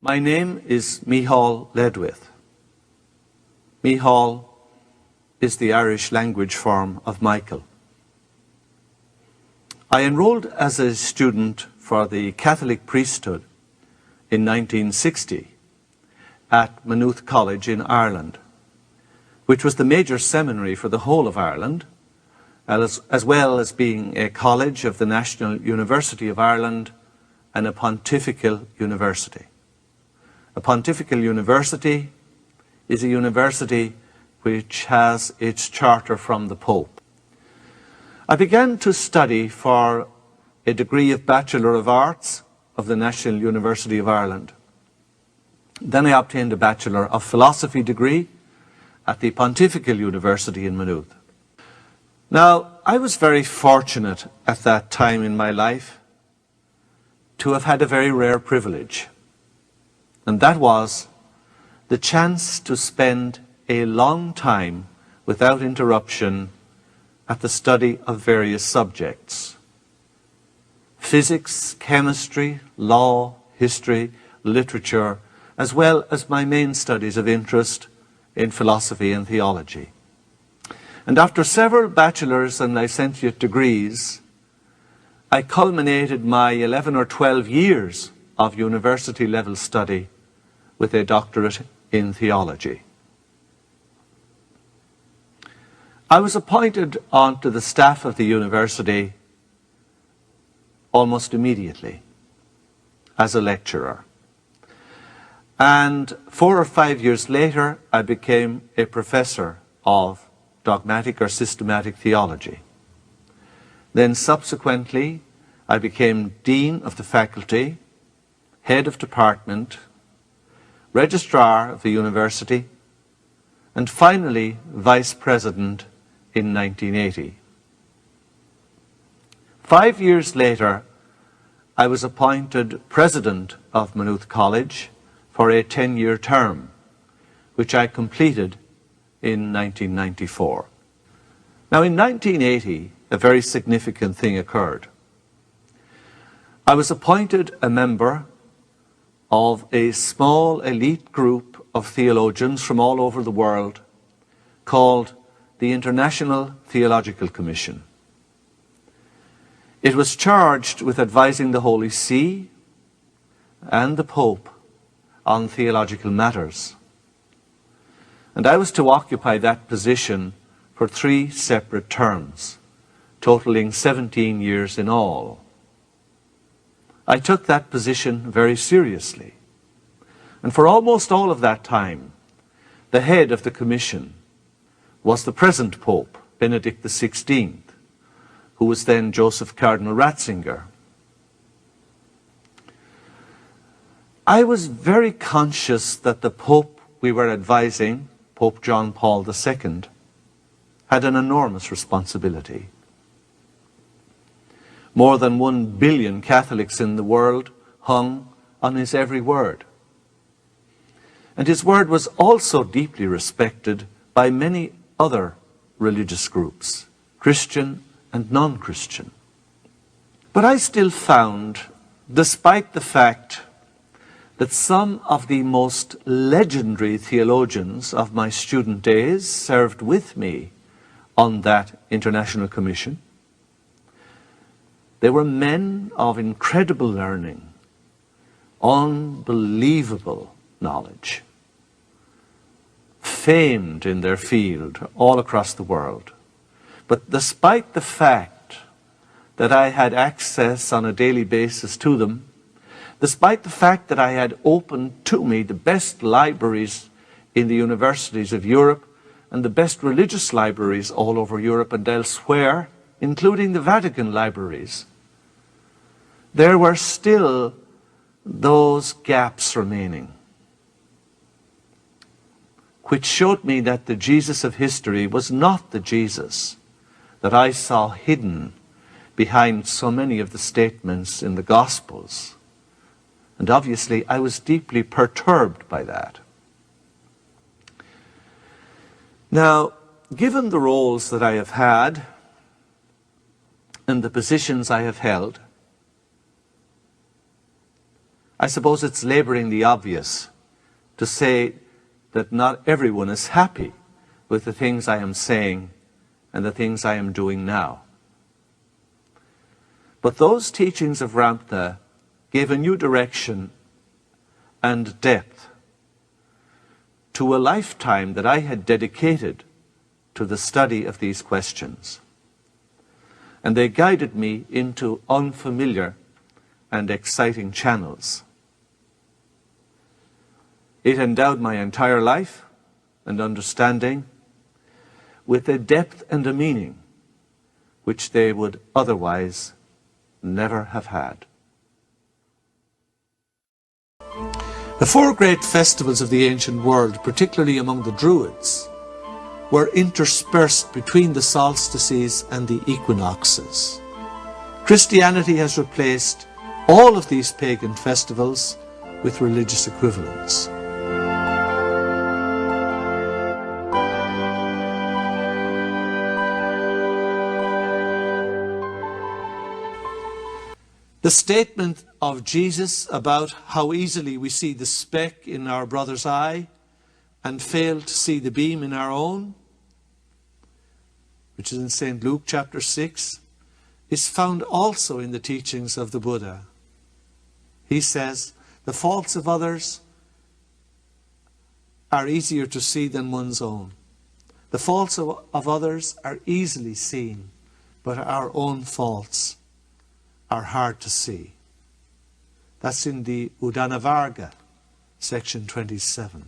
My name is Micheál Ledwith. Micheál is the Irish language form of Michael. I enrolled as a student for the Catholic priesthood in 1960 at Maynooth College in Ireland, which was the major seminary for the whole of Ireland, as well as being a college of the National University of Ireland and a pontifical university. A pontifical university is a university which has its charter from the Pope. I began to study for a degree of Bachelor of Arts of the National University of Ireland. Then I obtained a Bachelor of Philosophy degree at the Pontifical University in Maynooth. Now, I was very fortunate at that time in my life to have had a very rare privilege, and that was the chance to spend a long time without interruption at the study of various subjects: physics, chemistry, law, history, literature, as well as my main studies of interest in philosophy and theology. And after several bachelor's and licentiate degrees, I culminated my 11 or 12 years of university-level study with a doctorate in theology. I was appointed onto the staff of the university almost immediately as a lecturer. And 4 or 5 years later, I became a professor of dogmatic or systematic theology. Then subsequently, I became dean of the faculty, head of department, registrar of the university, and finally vice president in 1980. 5 years later, I was appointed president of Maynooth College for a 10-year term, which I completed in 1994. Now, in 1980, a very significant thing occurred. I was appointed a member of a small elite group of theologians from all over the world called the International Theological Commission. It was charged with advising the Holy See and the Pope on theological matters. And I was to occupy that position for 3 separate terms, totaling 17 years in all. I took that position very seriously. And for almost all of that time, the head of the commission was the present Pope, Benedict XVI, who was then Joseph Cardinal Ratzinger. I was very conscious that the Pope we were advising, Pope John Paul II, had an enormous responsibility. More than 1 billion Catholics in the world hung on his every word. And his word was also deeply respected by many other religious groups, Christian and non-Christian. But I still found, despite the fact that some of the most legendary theologians of my student days served with me on that international commission, they were men of incredible learning, unbelievable knowledge, famed in their field all across the world. But despite the fact that I had access on a daily basis to them, despite the fact that I had opened to me the best libraries in the universities of Europe and the best religious libraries all over Europe and elsewhere, including the Vatican libraries, there were still those gaps remaining, which showed me that the Jesus of history was not the Jesus that I saw hidden behind so many of the statements in the Gospels. And obviously, I was deeply perturbed by that. Now, given the roles that I have had and the positions I have held, I suppose it's laboring the obvious to say that not everyone is happy with the things I am saying and the things I am doing now. But those teachings of Ramtha gave a new direction and depth to a lifetime that I had dedicated to the study of these questions. And they guided me into unfamiliar and exciting channels. It endowed my entire life and understanding with a depth and a meaning which they would otherwise never have had. The four great festivals of the ancient world, particularly among the Druids, were interspersed between the solstices and the equinoxes. Christianity has replaced all of these pagan festivals with religious equivalents. The statement of Jesus about how easily we see the speck in our brother's eye and fail to see the beam in our own, which is in St. Luke chapter 6, is found also in the teachings of the Buddha. He says, the faults of others are easier to see than one's own. The faults of others are easily seen, but our own faults are hard to see. That's in the Udanavarga, section 27.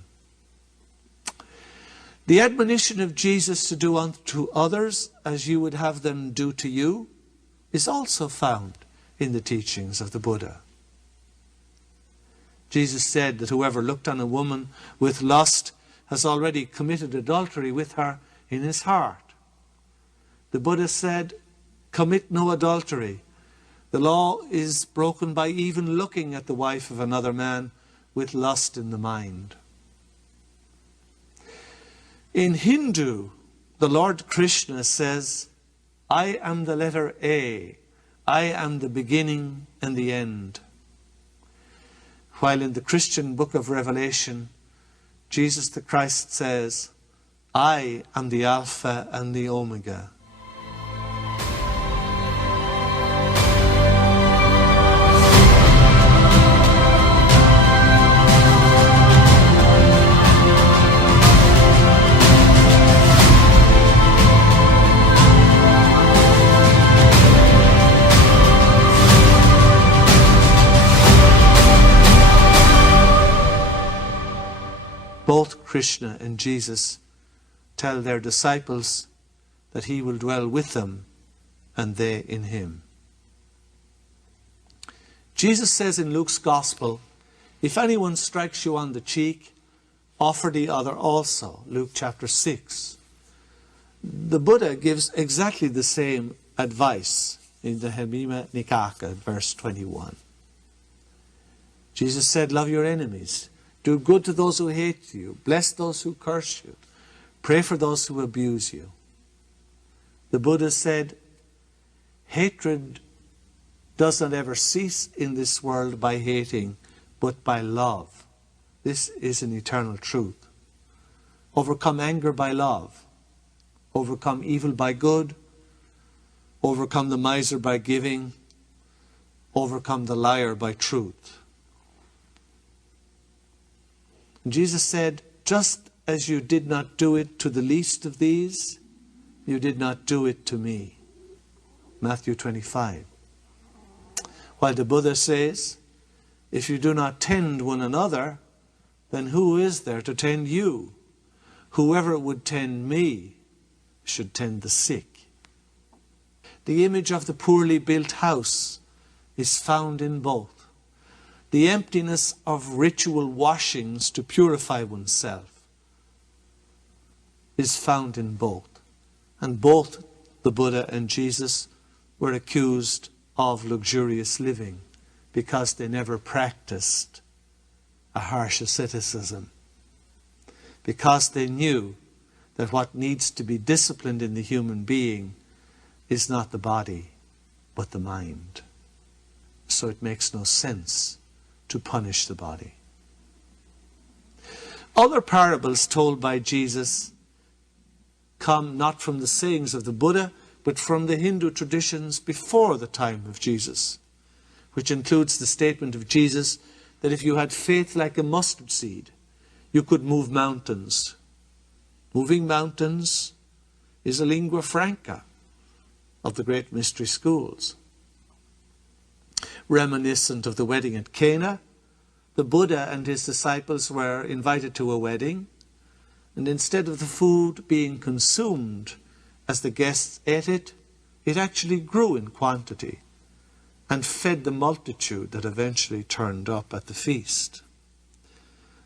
The admonition of Jesus to do unto others as you would have them do to you is also found in the teachings of the Buddha. Jesus said that whoever looked on a woman with lust has already committed adultery with her in his heart. The Buddha said, commit no adultery. The law is broken by even looking at the wife of another man with lust in the mind. In Hindu, the Lord Krishna says, I am the letter A. I am the beginning and the end. While in the Christian book of Revelation, Jesus the Christ says, I am the Alpha and the Omega. Both Krishna and Jesus tell their disciples that he will dwell with them and they in him. Jesus says in Luke's Gospel, if anyone strikes you on the cheek, offer the other also. Luke chapter 6. The Buddha gives exactly the same advice in the Hemima Nikaka, verse 21. Jesus said, love your enemies. Do good to those who hate you. Bless those who curse you. Pray for those who abuse you. The Buddha said, hatred does not ever cease in this world by hating, but by love. This is an eternal truth. Overcome anger by love. Overcome evil by good. Overcome the miser by giving. Overcome the liar by truth. Jesus said, just as you did not do it to the least of these, you did not do it to me. Matthew 25. While the Buddha says, if you do not tend one another, then who is there to tend you? Whoever would tend me should tend the sick. The image of the poorly built house is found in both. The emptiness of ritual washings to purify oneself is found in both. And both the Buddha and Jesus were accused of luxurious living because they never practiced a harsh asceticism. Because they knew that what needs to be disciplined in the human being is not the body, but the mind. So it makes no sense to punish the body. Other parables told by Jesus come not from the sayings of the Buddha, but from the Hindu traditions before the time of Jesus, which includes the statement of Jesus that if you had faith like a mustard seed, you could move mountains. Moving mountains is a lingua franca of the great mystery schools. Reminiscent of the wedding at Cana, the Buddha and his disciples were invited to a wedding, and instead of the food being consumed as the guests ate it, it actually grew in quantity and fed the multitude that eventually turned up at the feast.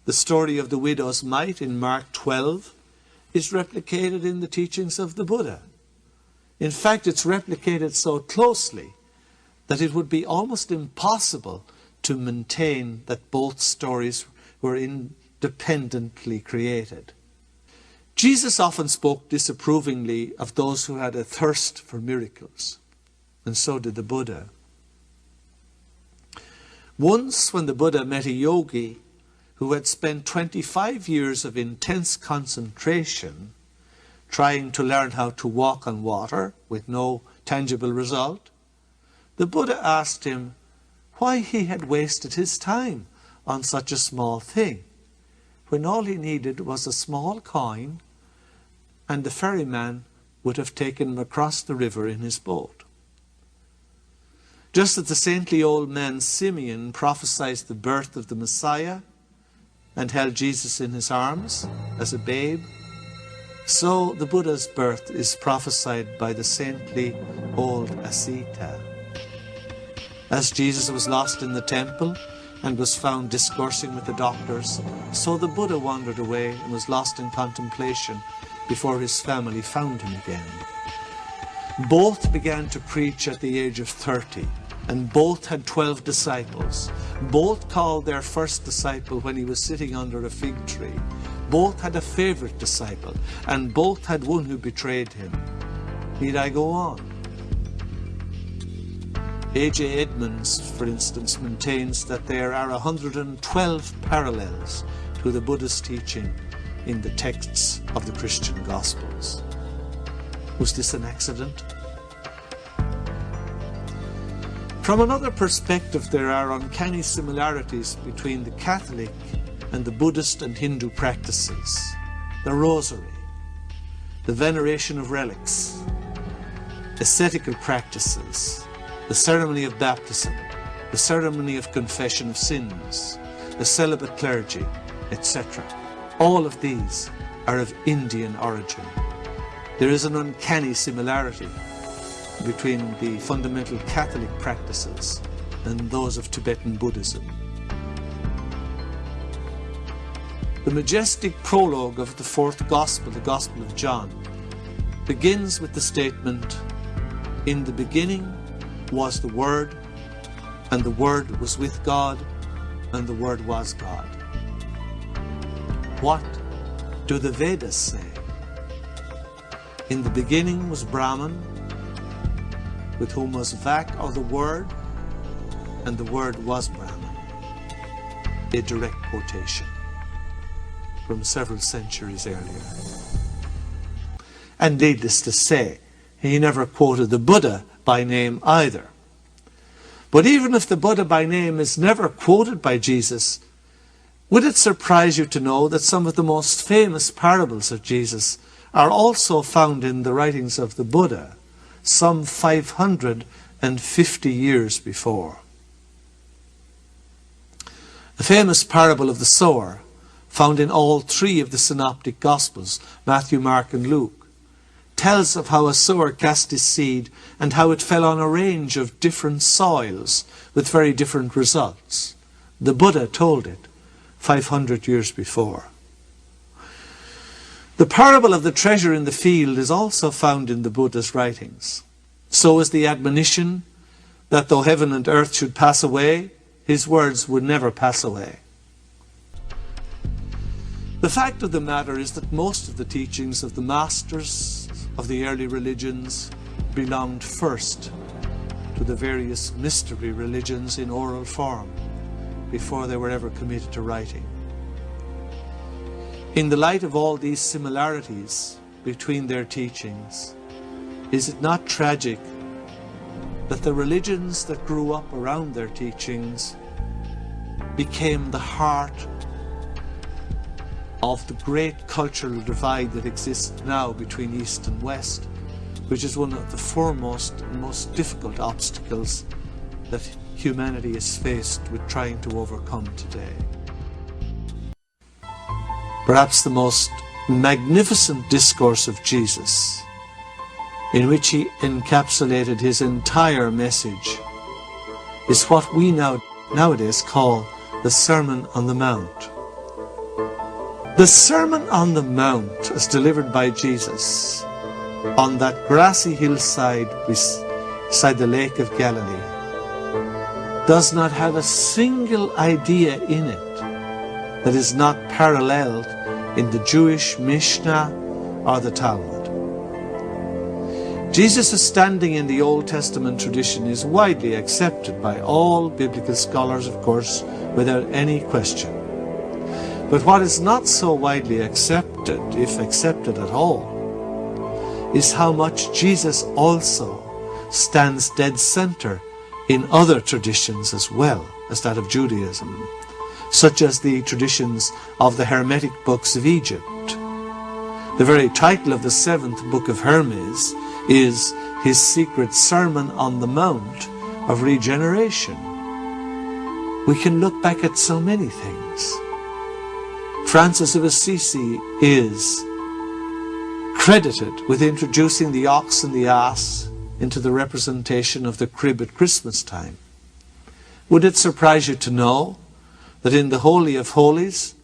The story of the widow's mite in Mark 12 is replicated in the teachings of the Buddha. In fact, it's replicated so closely that it would be almost impossible to maintain that both stories were independently created. Jesus often spoke disapprovingly of those who had a thirst for miracles, and so did the Buddha. Once, when the Buddha met a yogi who had spent 25 years of intense concentration trying to learn how to walk on water with no tangible result, the Buddha asked him why he had wasted his time on such a small thing, when all he needed was a small coin and the ferryman would have taken him across the river in his boat. Just as the saintly old man Simeon prophesied the birth of the Messiah and held Jesus in his arms as a babe, so the Buddha's birth is prophesied by the saintly old Asita. As Jesus was lost in the temple and was found discoursing with the doctors, so the Buddha wandered away and was lost in contemplation before his family found him again. Both began to preach at the age of 30, and both had 12 disciples. Both called their first disciple when he was sitting under a fig tree. Both had a favorite disciple, and both had one who betrayed him. Need I go on? A.J. Edmonds, for instance, maintains that there are 112 parallels to the Buddha's teaching in the texts of the Christian Gospels. Was this an accident? From another perspective, there are uncanny similarities between the Catholic and the Buddhist and Hindu practices. The rosary, the veneration of relics, ascetical practices, the ceremony of baptism, the ceremony of confession of sins, the celibate clergy, etc. All of these are of Indian origin. There is an uncanny similarity between the fundamental Catholic practices and those of Tibetan Buddhism. The majestic prologue of the fourth Gospel, the Gospel of John, begins with the statement, "In the beginning was the Word, and the Word was with God, and the Word was God." What do the Vedas say? In the beginning was Brahman, with whom was Vak, or the Word, and the Word was Brahman. A direct quotation from several centuries earlier. And needless to say, he never quoted the Buddha by name either. But even if the Buddha by name is never quoted by Jesus, would it surprise you to know that some of the most famous parables of Jesus are also found in the writings of the Buddha, some 550 years before? The famous parable of the sower, found in all three of the synoptic Gospels, Matthew, Mark, and Luke, tells of how a sower cast his seed and how it fell on a range of different soils with very different results. The Buddha told it 500 years before. The parable of the treasure in the field is also found in the Buddha's writings. So is the admonition that though heaven and earth should pass away, his words would never pass away. The fact of the matter is that most of the teachings of the masters of the early religions belonged first to the various mystery religions in oral form, before they were ever committed to writing. In the light of all these similarities between their teachings, is it not tragic that the religions that grew up around their teachings became the heart of the great cultural divide that exists now between East and West, which is one of the foremost and most difficult obstacles that humanity is faced with trying to overcome today. Perhaps the most magnificent discourse of Jesus, in which he encapsulated his entire message, is what we nowadays call the Sermon on the Mount. The Sermon on the Mount, as delivered by Jesus on that grassy hillside beside the Lake of Galilee, does not have a single idea in it that is not paralleled in the Jewish Mishnah or the Talmud. Jesus' standing in the Old Testament tradition is widely accepted by all biblical scholars, of course, without any question. But what is not so widely accepted, if accepted at all, is how much Jesus also stands dead center in other traditions as well as that of Judaism, such as the traditions of the Hermetic books of Egypt. The very title of the 7th book of Hermes is his secret Sermon on the Mount of Regeneration. We can look back at so many things. Francis of Assisi is credited with introducing the ox and the ass into the representation of the crib at Christmas time. Would it surprise you to know that in the Holy of Holies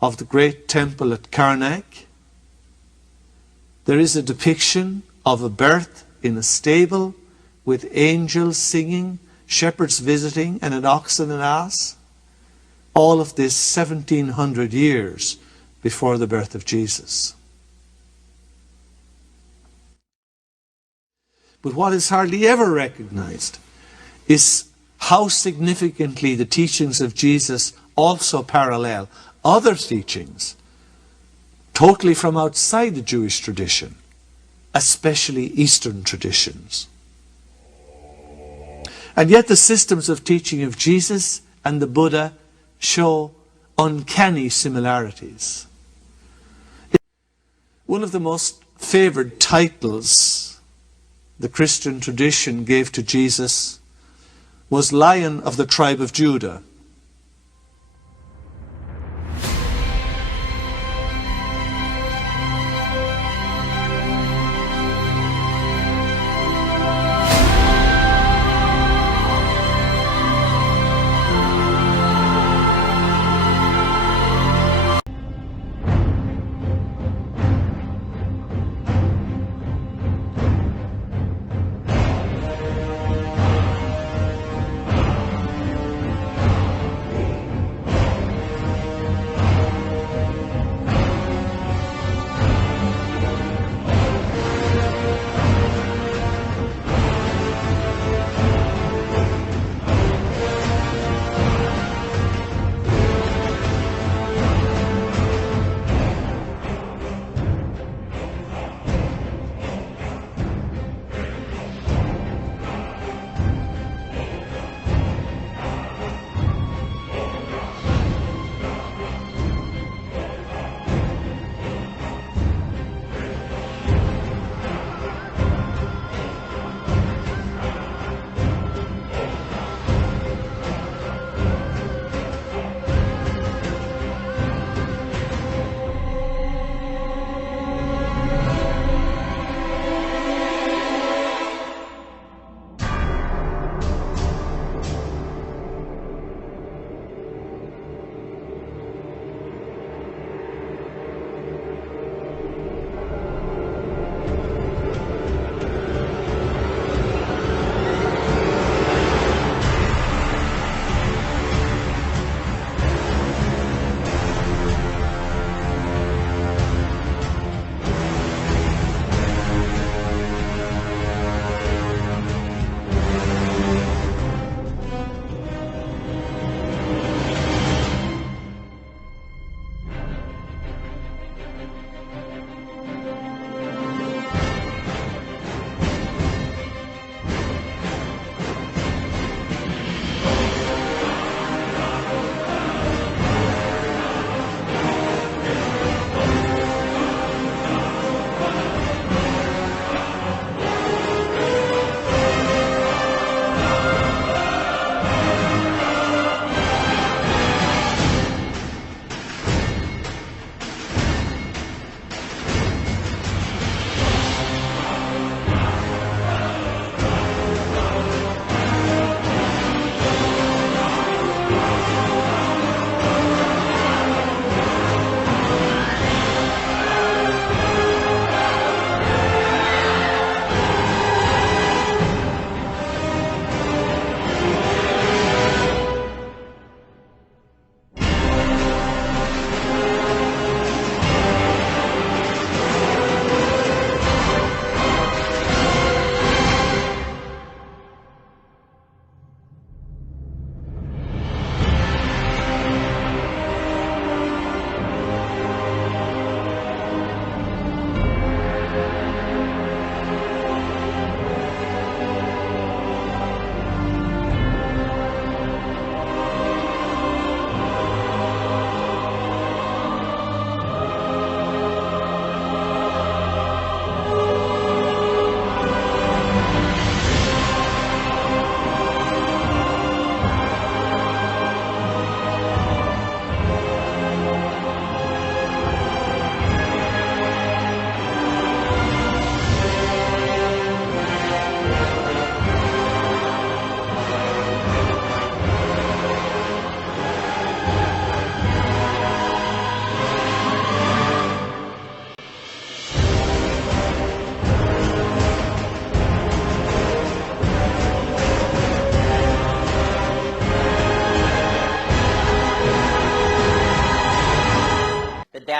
of the great temple at Karnak, there is a depiction of a birth in a stable with angels singing, shepherds visiting, and an ox and an ass? All of this 1700 years before the birth of Jesus. But what is hardly ever recognized is how significantly the teachings of Jesus also parallel other teachings totally from outside the Jewish tradition, especially Eastern traditions. And yet the systems of teaching of Jesus and the Buddha show uncanny similarities. One of the most favored titles the Christian tradition gave to Jesus was Lion of the tribe of Judah.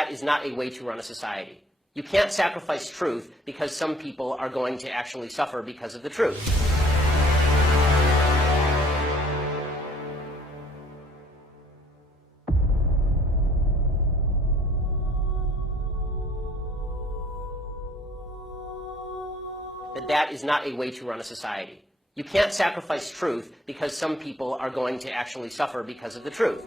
that is not a way to run a society. You can't sacrifice truth because some people are going to actually suffer because of the truth. That is not a way to run a society. You can't sacrifice truth because some people are going to actually suffer because of the truth.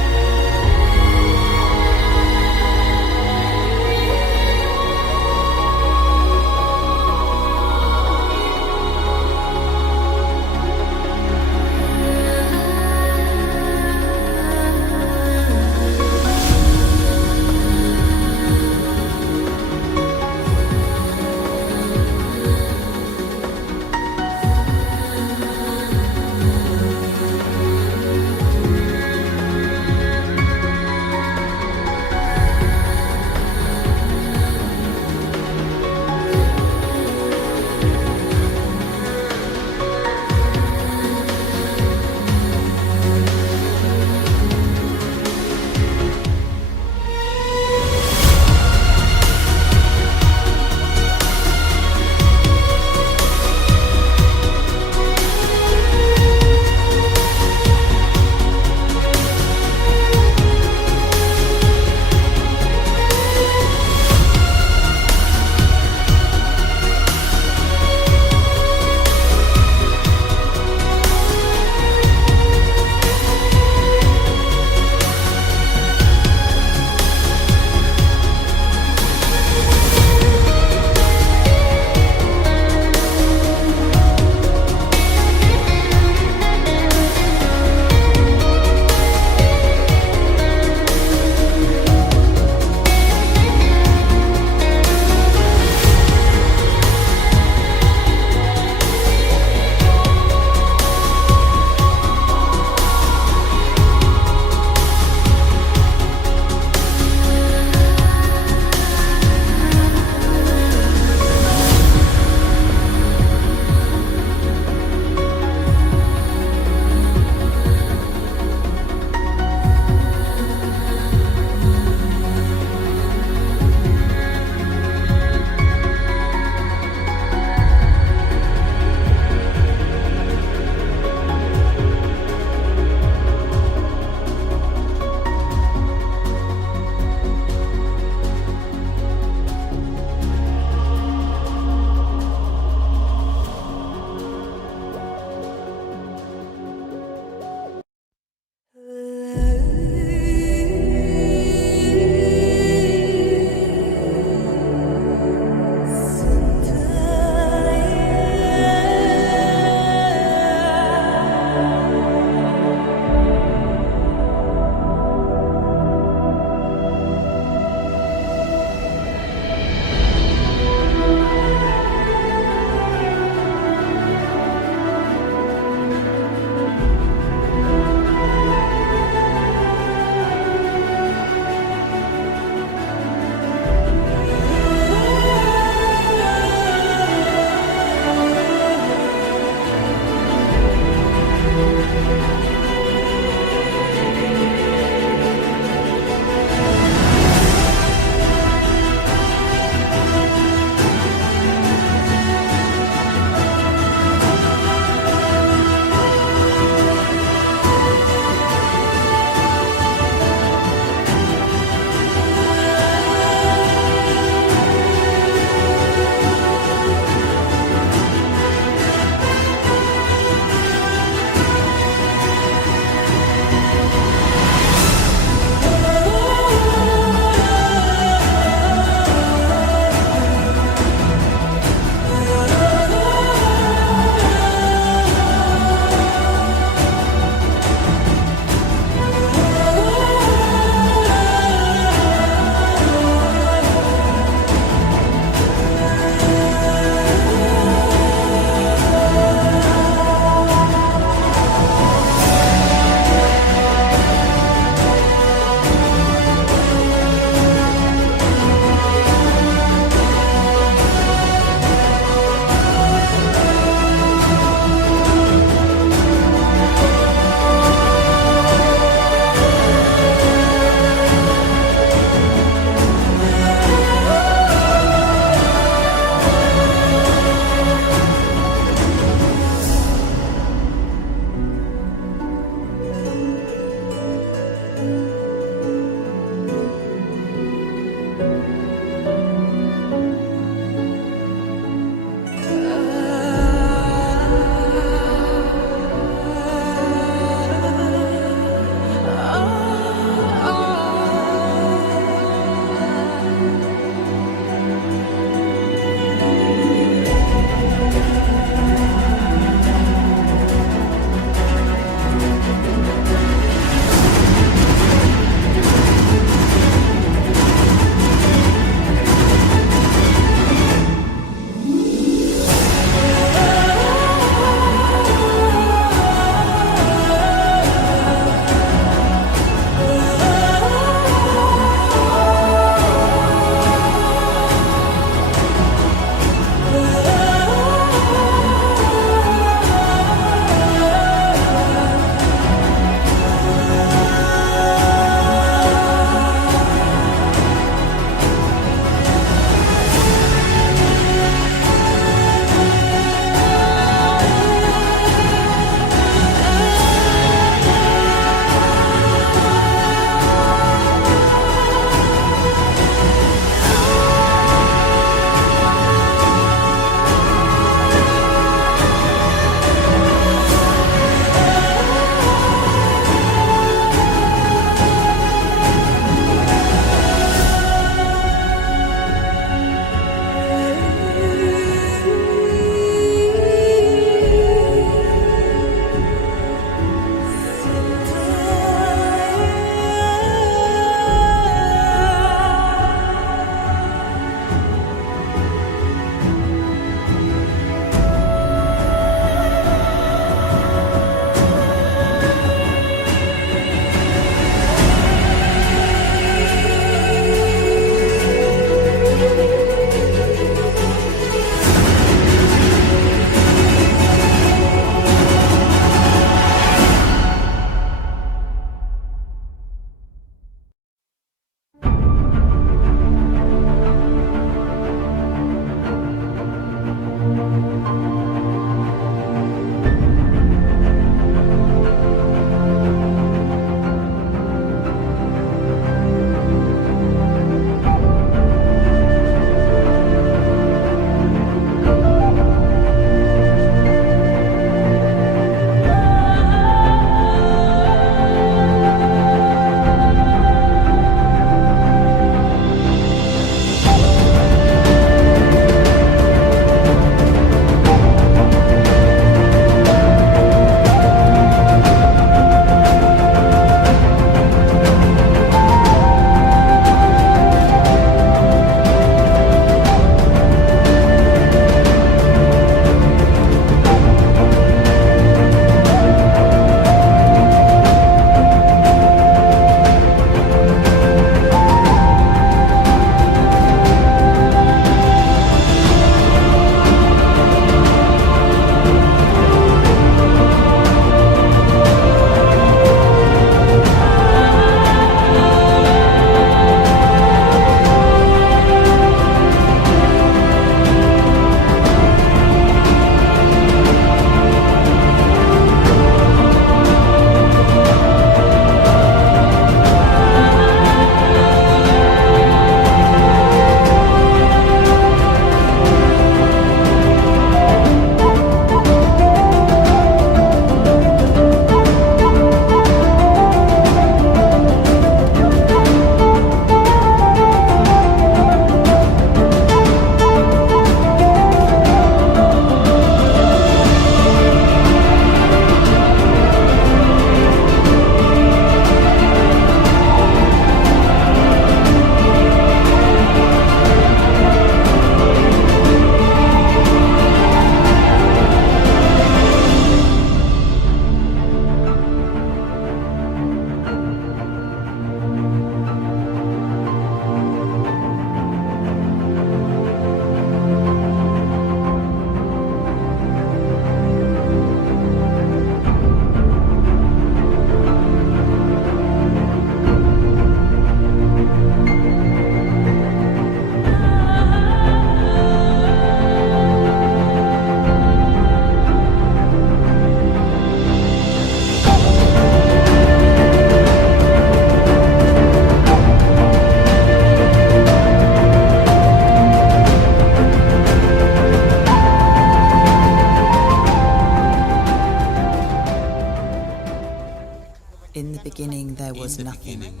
the beginning there was nothing.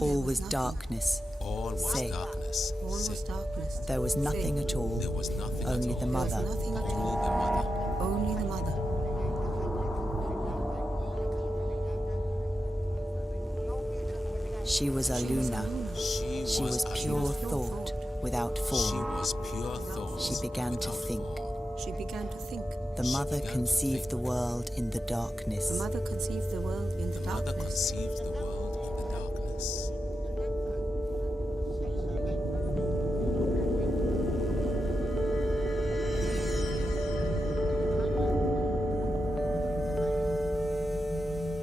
All was darkness. Say. There was nothing at all. Only the mother. Only the mother. She was a Luna. She was pure thought without form. She began to think. She began to think. The mother conceived the world in the darkness. The mother conceived the world in the darkness.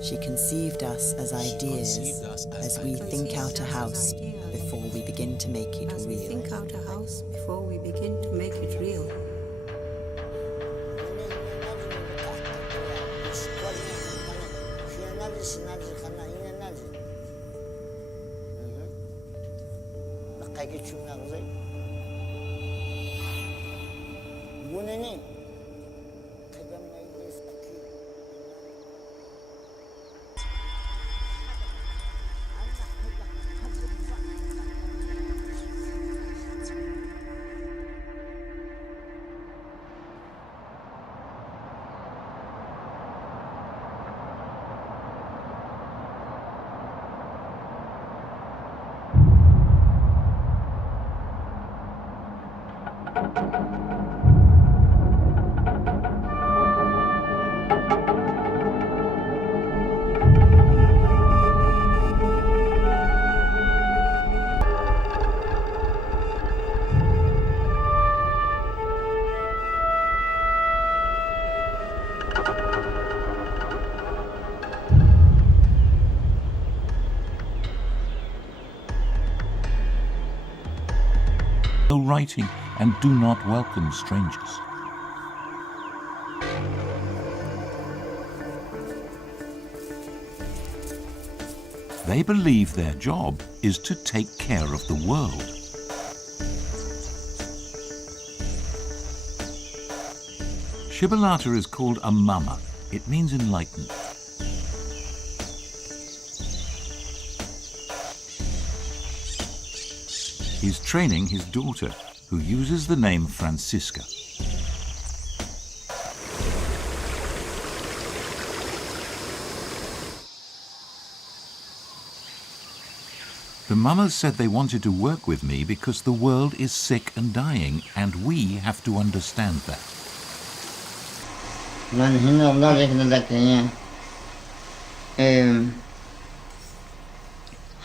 She conceived us as ideas, as we think out a house before we begin to make it real. We think out a house before we begin to make it real. No writing and do not welcome strangers. They believe their job is to take care of the world. Shibalata is called a mama. It means enlightened. He's training his daughter, who uses the name Francisca. The mamas said they wanted to work with me because the world is sick and dying, and we have to understand that.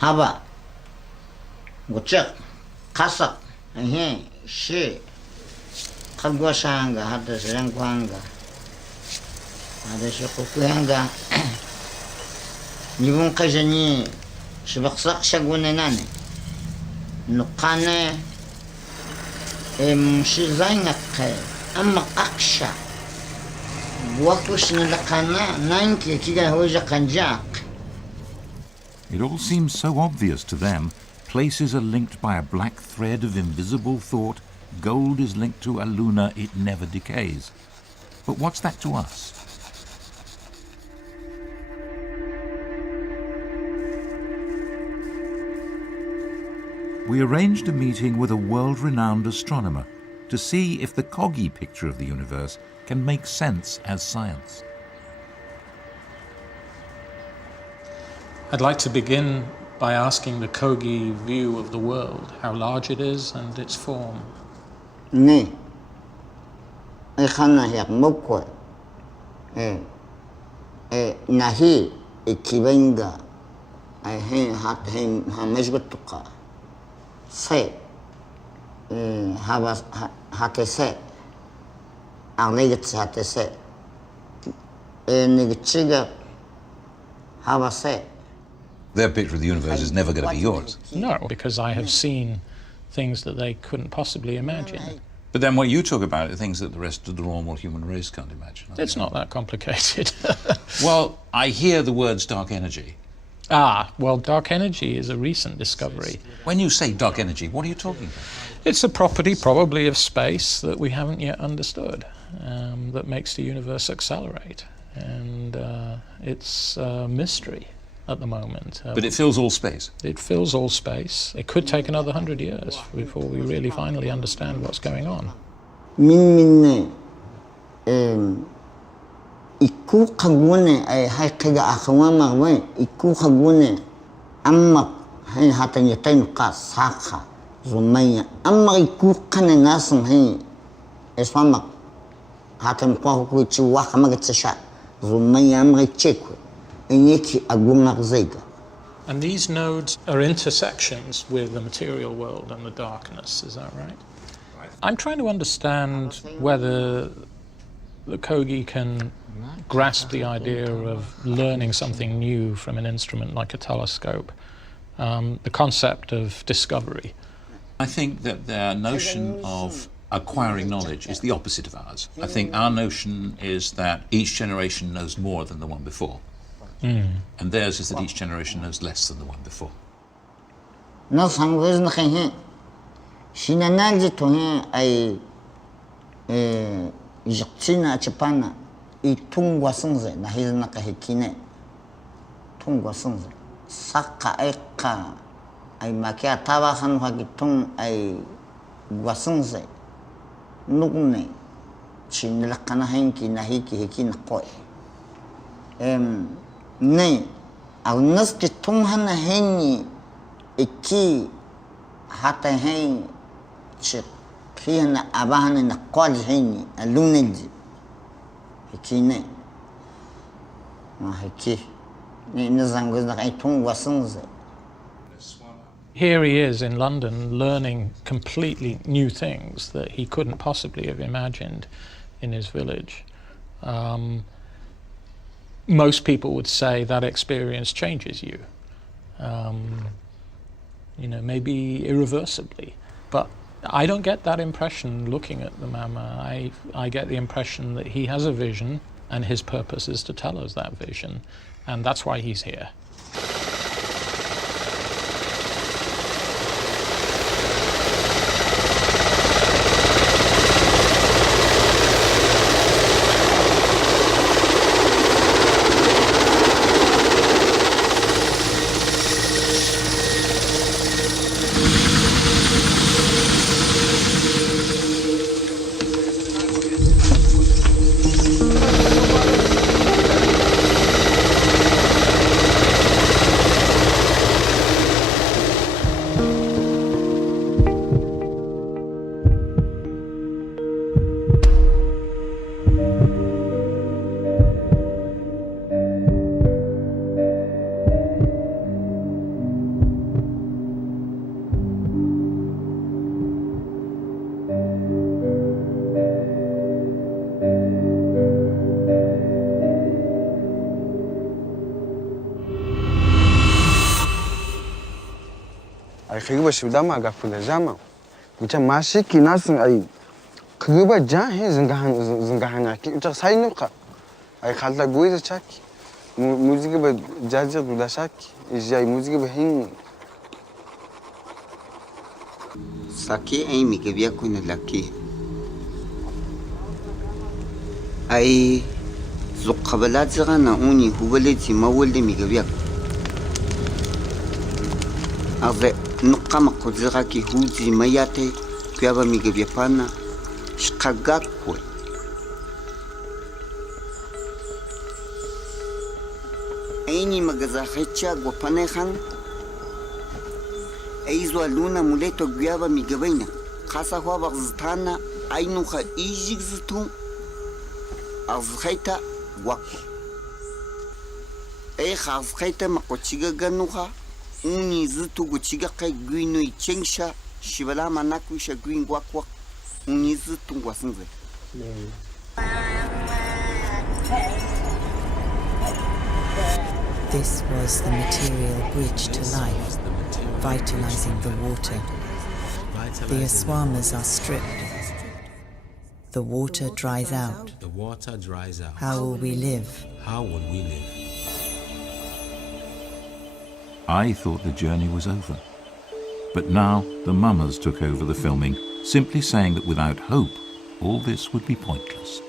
Haba, kasak, shi, kagwasanga, hada sirangwanga, hada shukukuyanga, nibung kajani, shibaksak shagunenane, nukane, shizangake, amma aksha, buwakush nilakana, nanki kiga hoja kanjak. It all seems so obvious to them. Places are linked by a black thread of invisible thought. Gold is linked to a luna, it never decays. But what's that to us? We arranged a meeting with a world-renowned astronomer to see if the Coggy picture of the universe can make sense as science. I'd like to begin by asking the Kogi view of the world, how large it is and its form. Ne, ikhana yak mokwe, nahi ikibenga, hat hameshgotuka, se, hatese, arlegets hatese, nigchiga, havase. Their picture of the universe is never going to be yours. No, because I have seen things that they couldn't possibly imagine. But then what you talk about are things that the rest of the normal human race can't imagine. It's not that complicated. Well, I hear the words dark energy. Ah, well, dark energy is a recent discovery. When you say dark energy, what are you talking about? It's a property probably of space that we haven't yet understood, that makes the universe accelerate. and it's a mystery at the moment. But it fills all space. It fills all space. It could take another 100 years before we really finally understand what's going on. Minne iku kagune ay hay kaga akawama we iku kagune amma hay hatan yatain ka saka zumaya amma iku kana nasan hay eswama hatan ko ku ci wa kama gatsha zumaya amma cheku enyeki aguma zega. And these nodes are intersections with the material world and the darkness, is that right? I'm trying to understand whether the Kogi can grasp the idea of learning something new from an instrument like a telescope, the concept of discovery. I think that their notion of acquiring knowledge is the opposite of ours. I think our notion is that each generation knows more than the one before. And theirs is that each generation knows less than the one before. No sangwez na kaya sinanalji to ay jiktina chapana itungwa sangze na hizna kahikine tungwa sangze saka eka ay makia tawa han hagitung ay gwasangze nugne chinilakana henki na hiki hiki na koy ne au naski tung hana henni iki hata hen chik kiyana abahana na qali henni alunelji iki ne ma hiki ne nizangoz na tung wasungze. Here he is in London learning completely new things that he couldn't possibly have imagined in his village. Most people would say that experience changes you, you know, maybe irreversibly. But I don't get that impression looking at the Mama. I get the impression that he has a vision and his purpose is to tell us that vision, and that's why he's here. 그거 시다마 가풀 자마 그저 마시키 나스 아이 그거 자해 증가하냐 저 사이누카 아이 칼다 고이즈 차키 무지개 바 자자 두다샤키 이제 무지개 바힌 Saki ay mikibya ko na laki ay zukkabalat zaka na uni hubalit si mawalde mikibya ave nukama kudzira ki huzi mayate kuyaba mikibya pana shkagakwe aini magazahecha gwapanehan Aizwa luna muleto guiaba migabaina. Khasa huwa bagztana ainuha ijik zitu azkhaita wakwa. Azkhaita makochiga ganuha uni zitu guchiga kai guino ichengsha shibala manakwisha guin wakwa uni zitu ngwasinze. This was the material bridge to life, vitalizing the water. The aswamas are stripped. The water dries out. How will we live? I thought the journey was over. But now the mamas took over the filming, simply saying that without hope, all this would be pointless.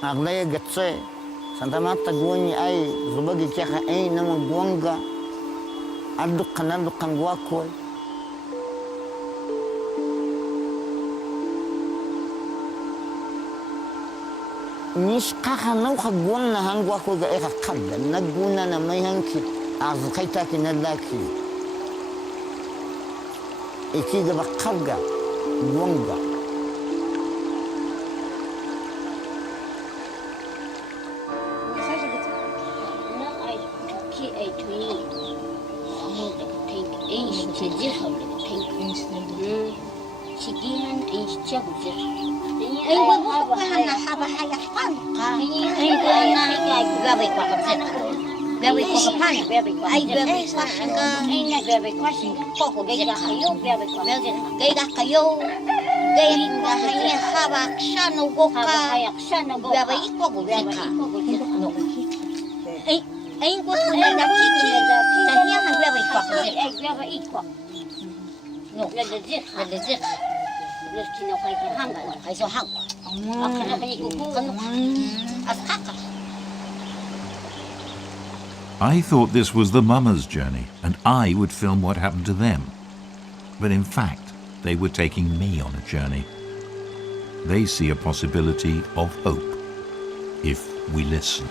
Aglaya gatse, Santa Marta Gwani ay, Zubagi Kaka ay naman Gwanga, Aduk Kanaduk Kangwakoy. Nis Kaka no Kagwan na Hangwako ga Eka Kaga, Naguna na Mayanki, Azkaitaki Nadaki. Ikiga Bakaga, Gwanga. I thought this was the Mama's journey, and I would film what happened to them. But in fact, they were taking me on a journey. They see a possibility of hope, if we listen.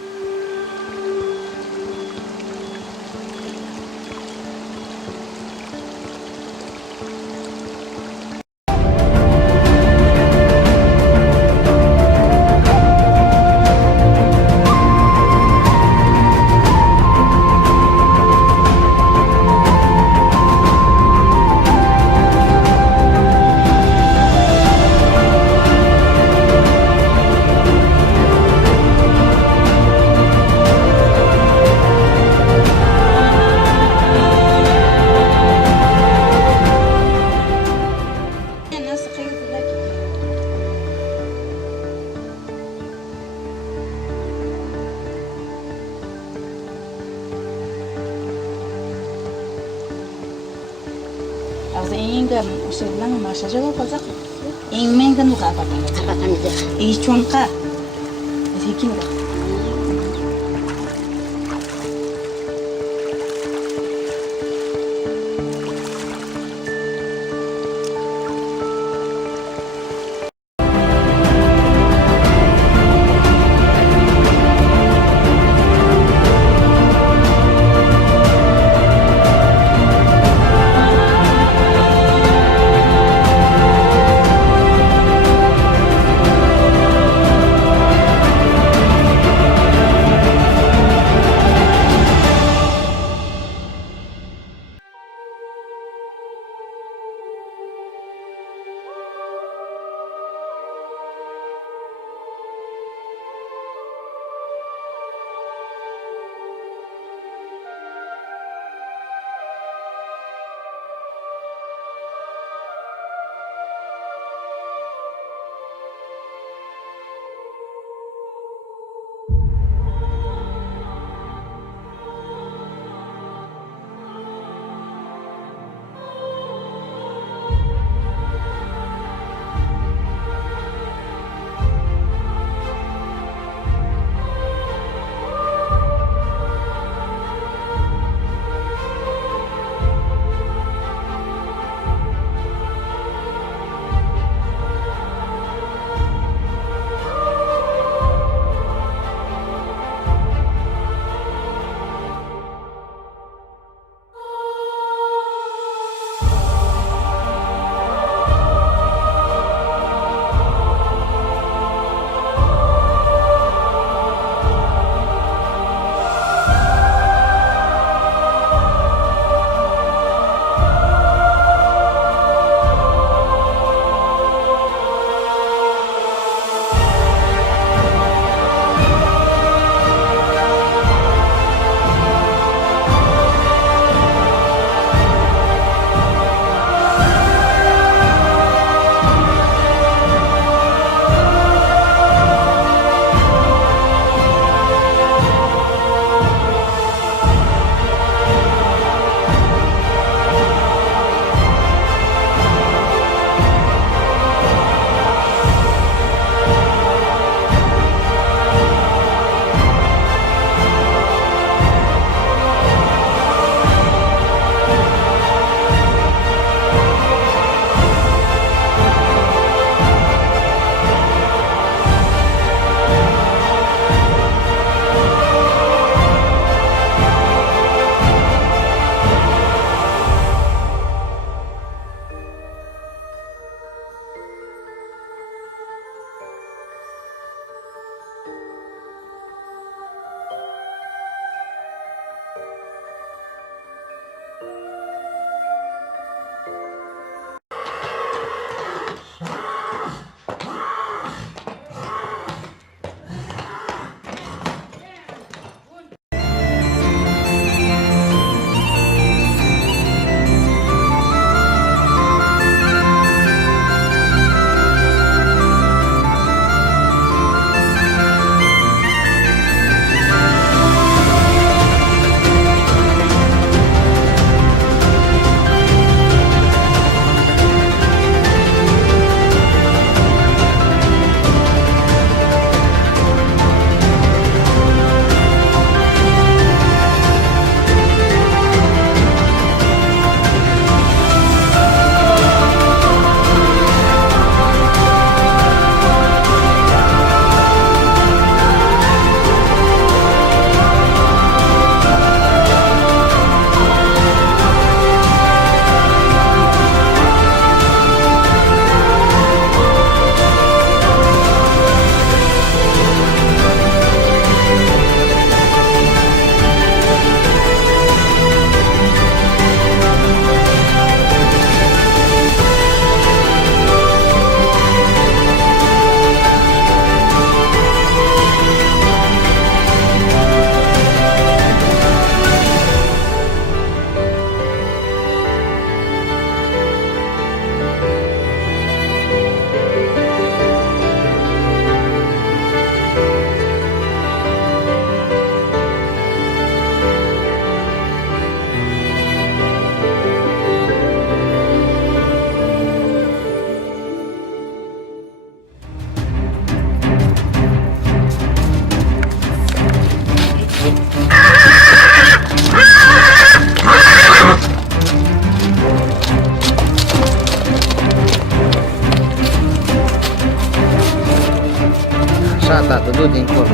văzut dincolo.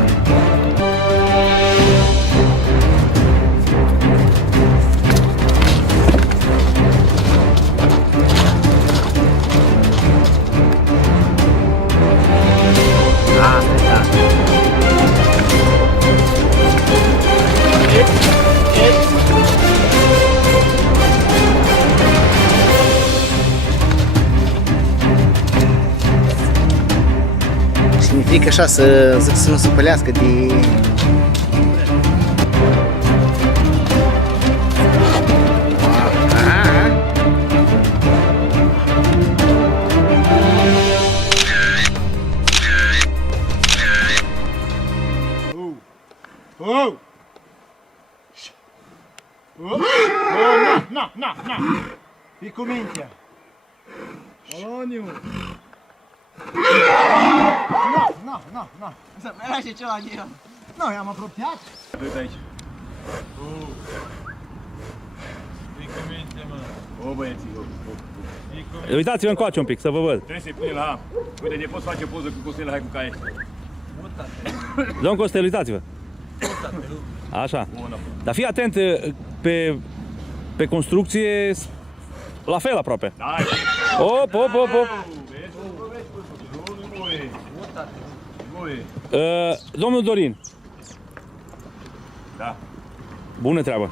Și mi-e frică așa să zic să nu se pălească de... Oh! Na! Fii cu mintea! Oloniu! Na! Să merge ceva de el! Nu, i-am apropiat! Uite aici! Fii cu minte, mă! O, băieții, Uitați-vă încoace un pic, să vă văd. Trebuie să-i pune la... Uite, ne poți face poză cu Costel, hai cu caie. Domn Costel, uitați-vă. Așa. Dar fii atent pe construcție la fel aproape. Op. Domnul Dorin. Da. Bună treabă.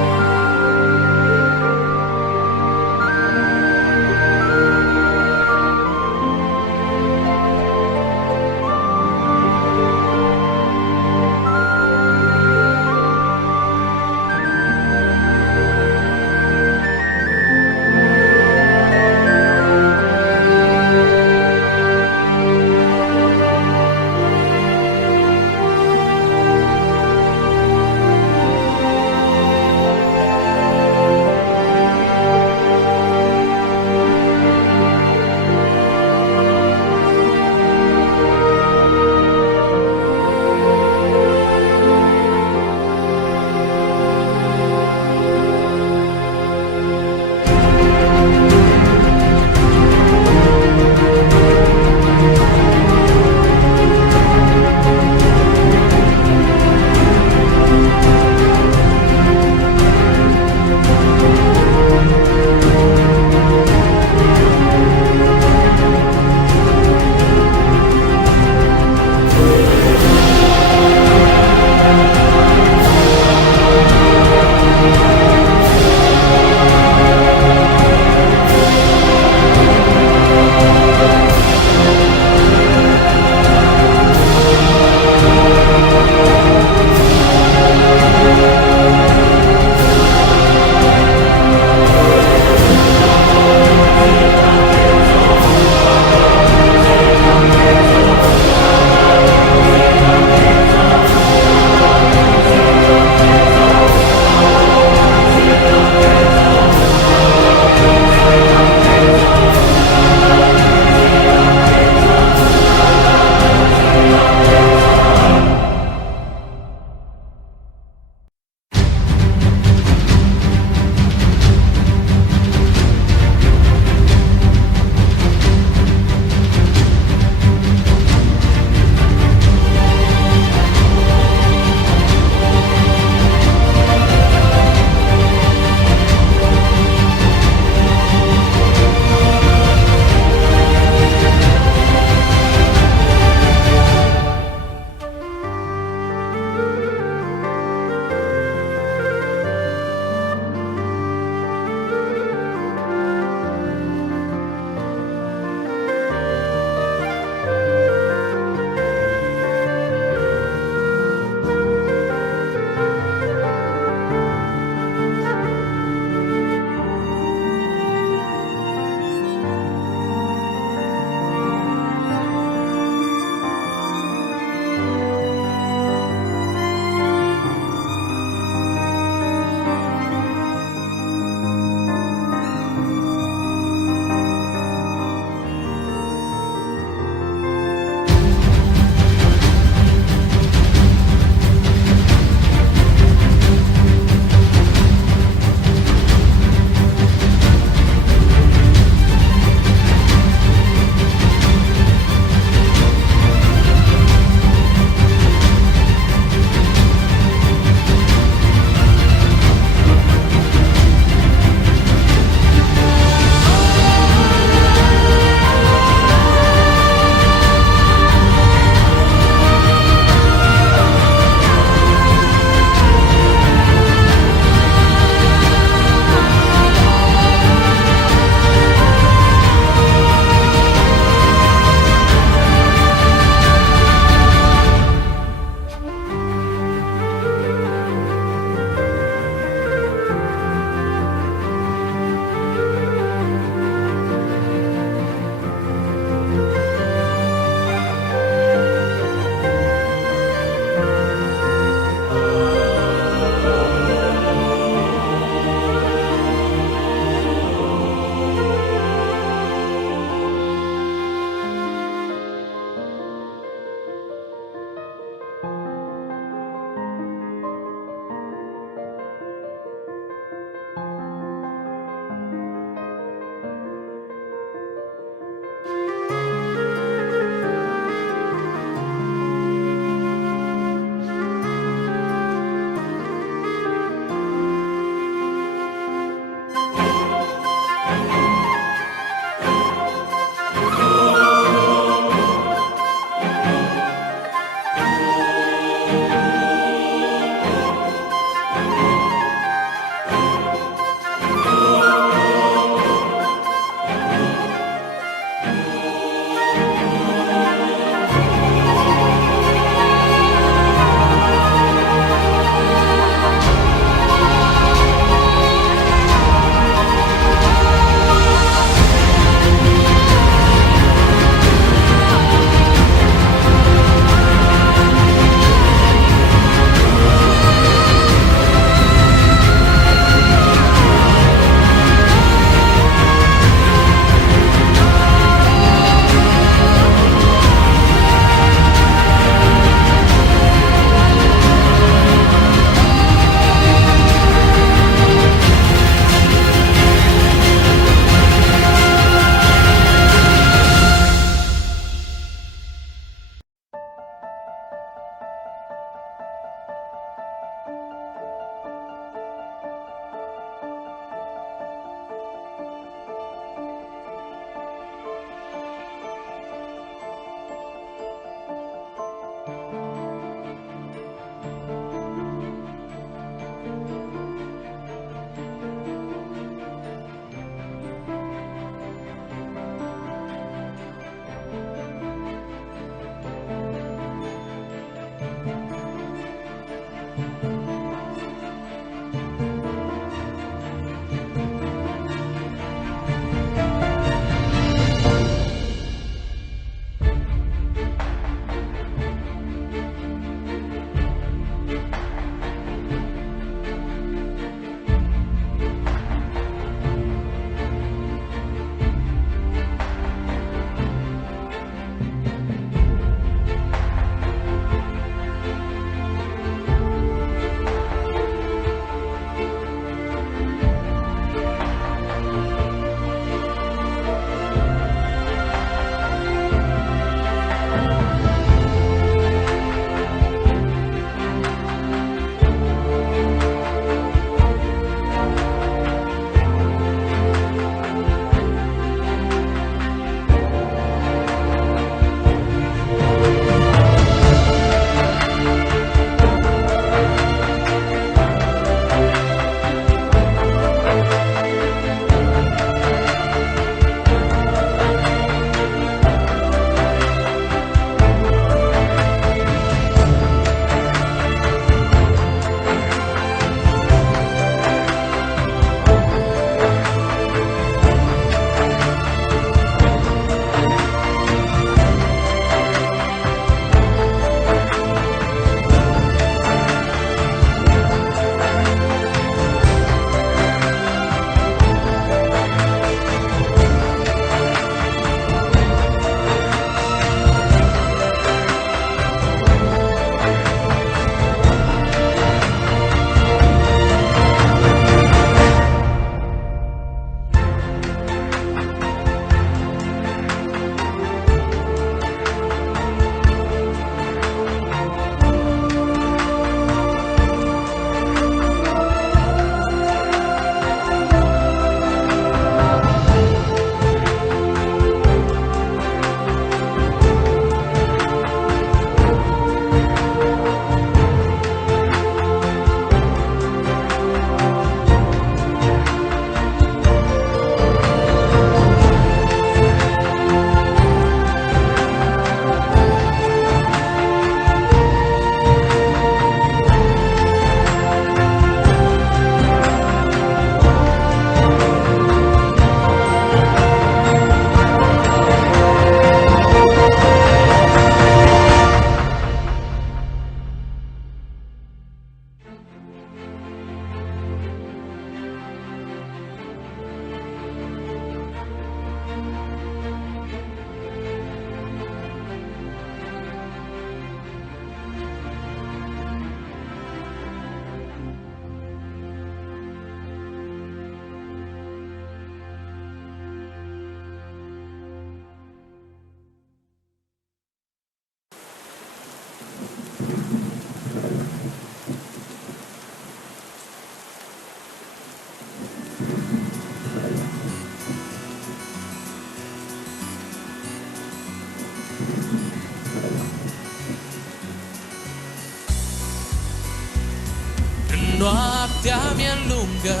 Noaptea mi-e lungă,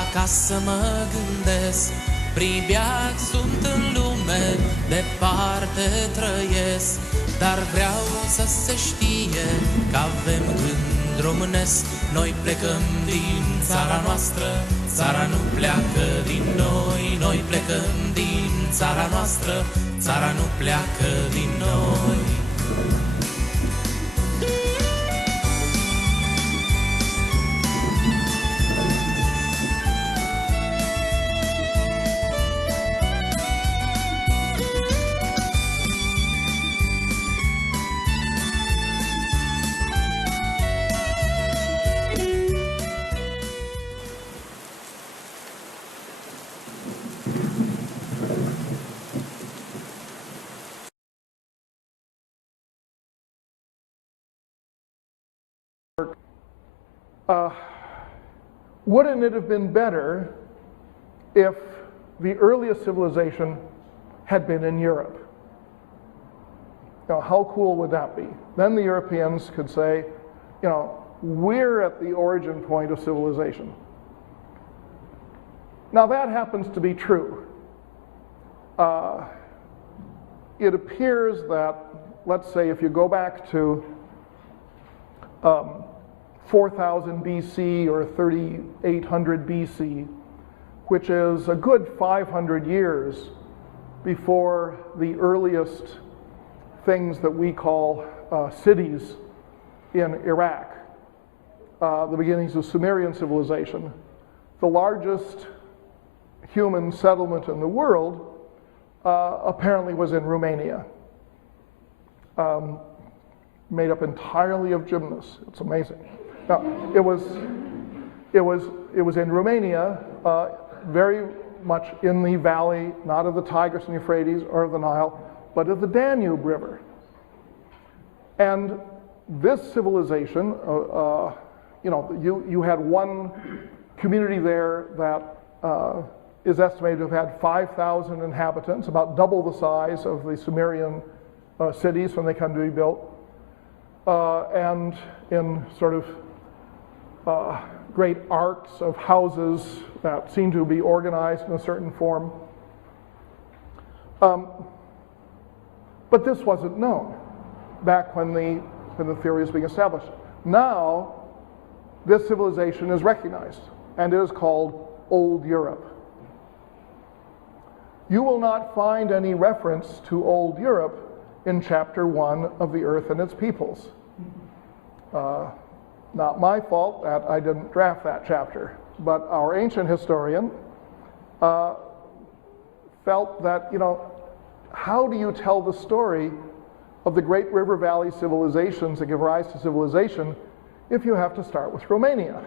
acasă mă gândesc, pribeac sunt în lume, departe trăiesc, dar vreau să se știe că avem gând românesc. Noi plecăm din țara noastră, țara nu pleacă din noi. Noi plecăm din țara noastră, țara nu pleacă din noi. Wouldn't it have been better if the earliest civilization had been in Europe? You know, how cool would that be? Then the Europeans could say, you know, we're at the origin point of civilization. Now that happens to be true. It appears that, let's say, if you go back to 4000 BC or 3800 BC, which is a good 500 years before the earliest things that we call cities in Iraq, the beginnings of Sumerian civilization. The largest human settlement in the world apparently was in Romania, made up entirely of gymnasts. It's amazing. Now, it was in Romania, very much in the valley, not of the Tigris and Euphrates or of the Nile, but of the Danube River. And this civilization, you know, you had one community there that is estimated to have had 5,000 inhabitants, about double the size of the Sumerian cities when they come to be built, and in sort of great arcs of houses that seem to be organized in a certain form. But this wasn't known back when the theory was being established. Now, this civilization is recognized, and it is called Old Europe. You will not find any reference to Old Europe in chapter 1 of The Earth and Its Peoples. Not my fault that I didn't draft that chapter, but our ancient historian felt that, you know, how do you tell the story of the great river valley civilizations that give rise to civilization if you have to start with Romania?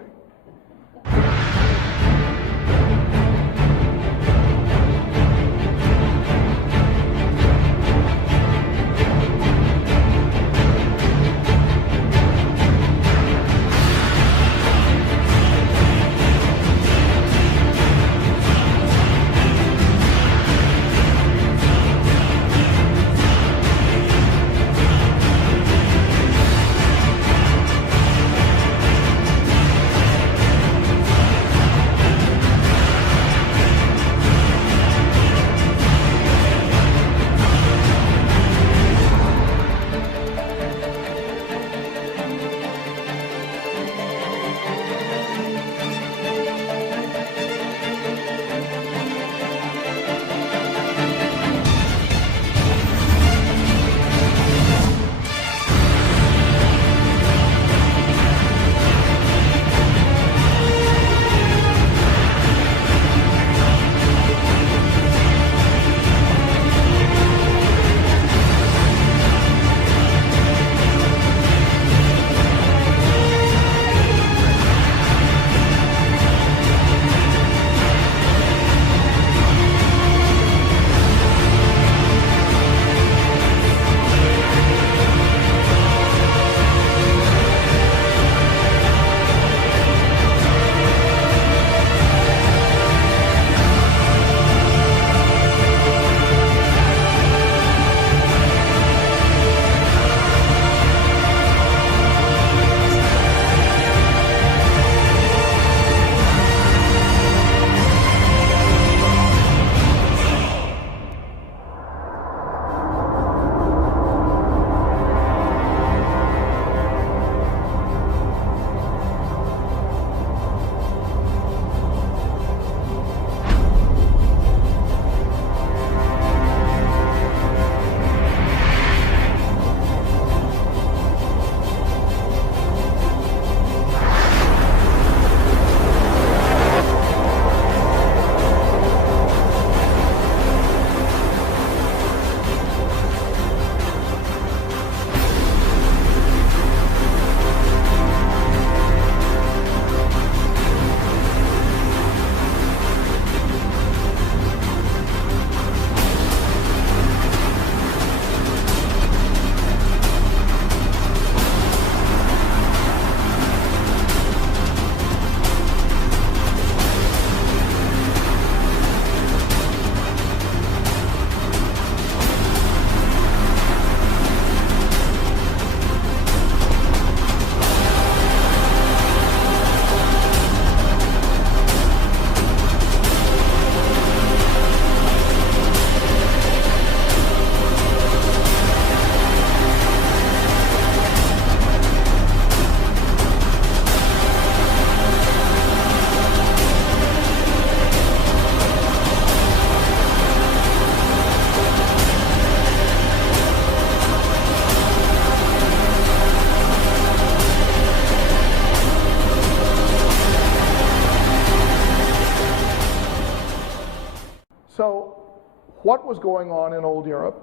what was going on in old Europe,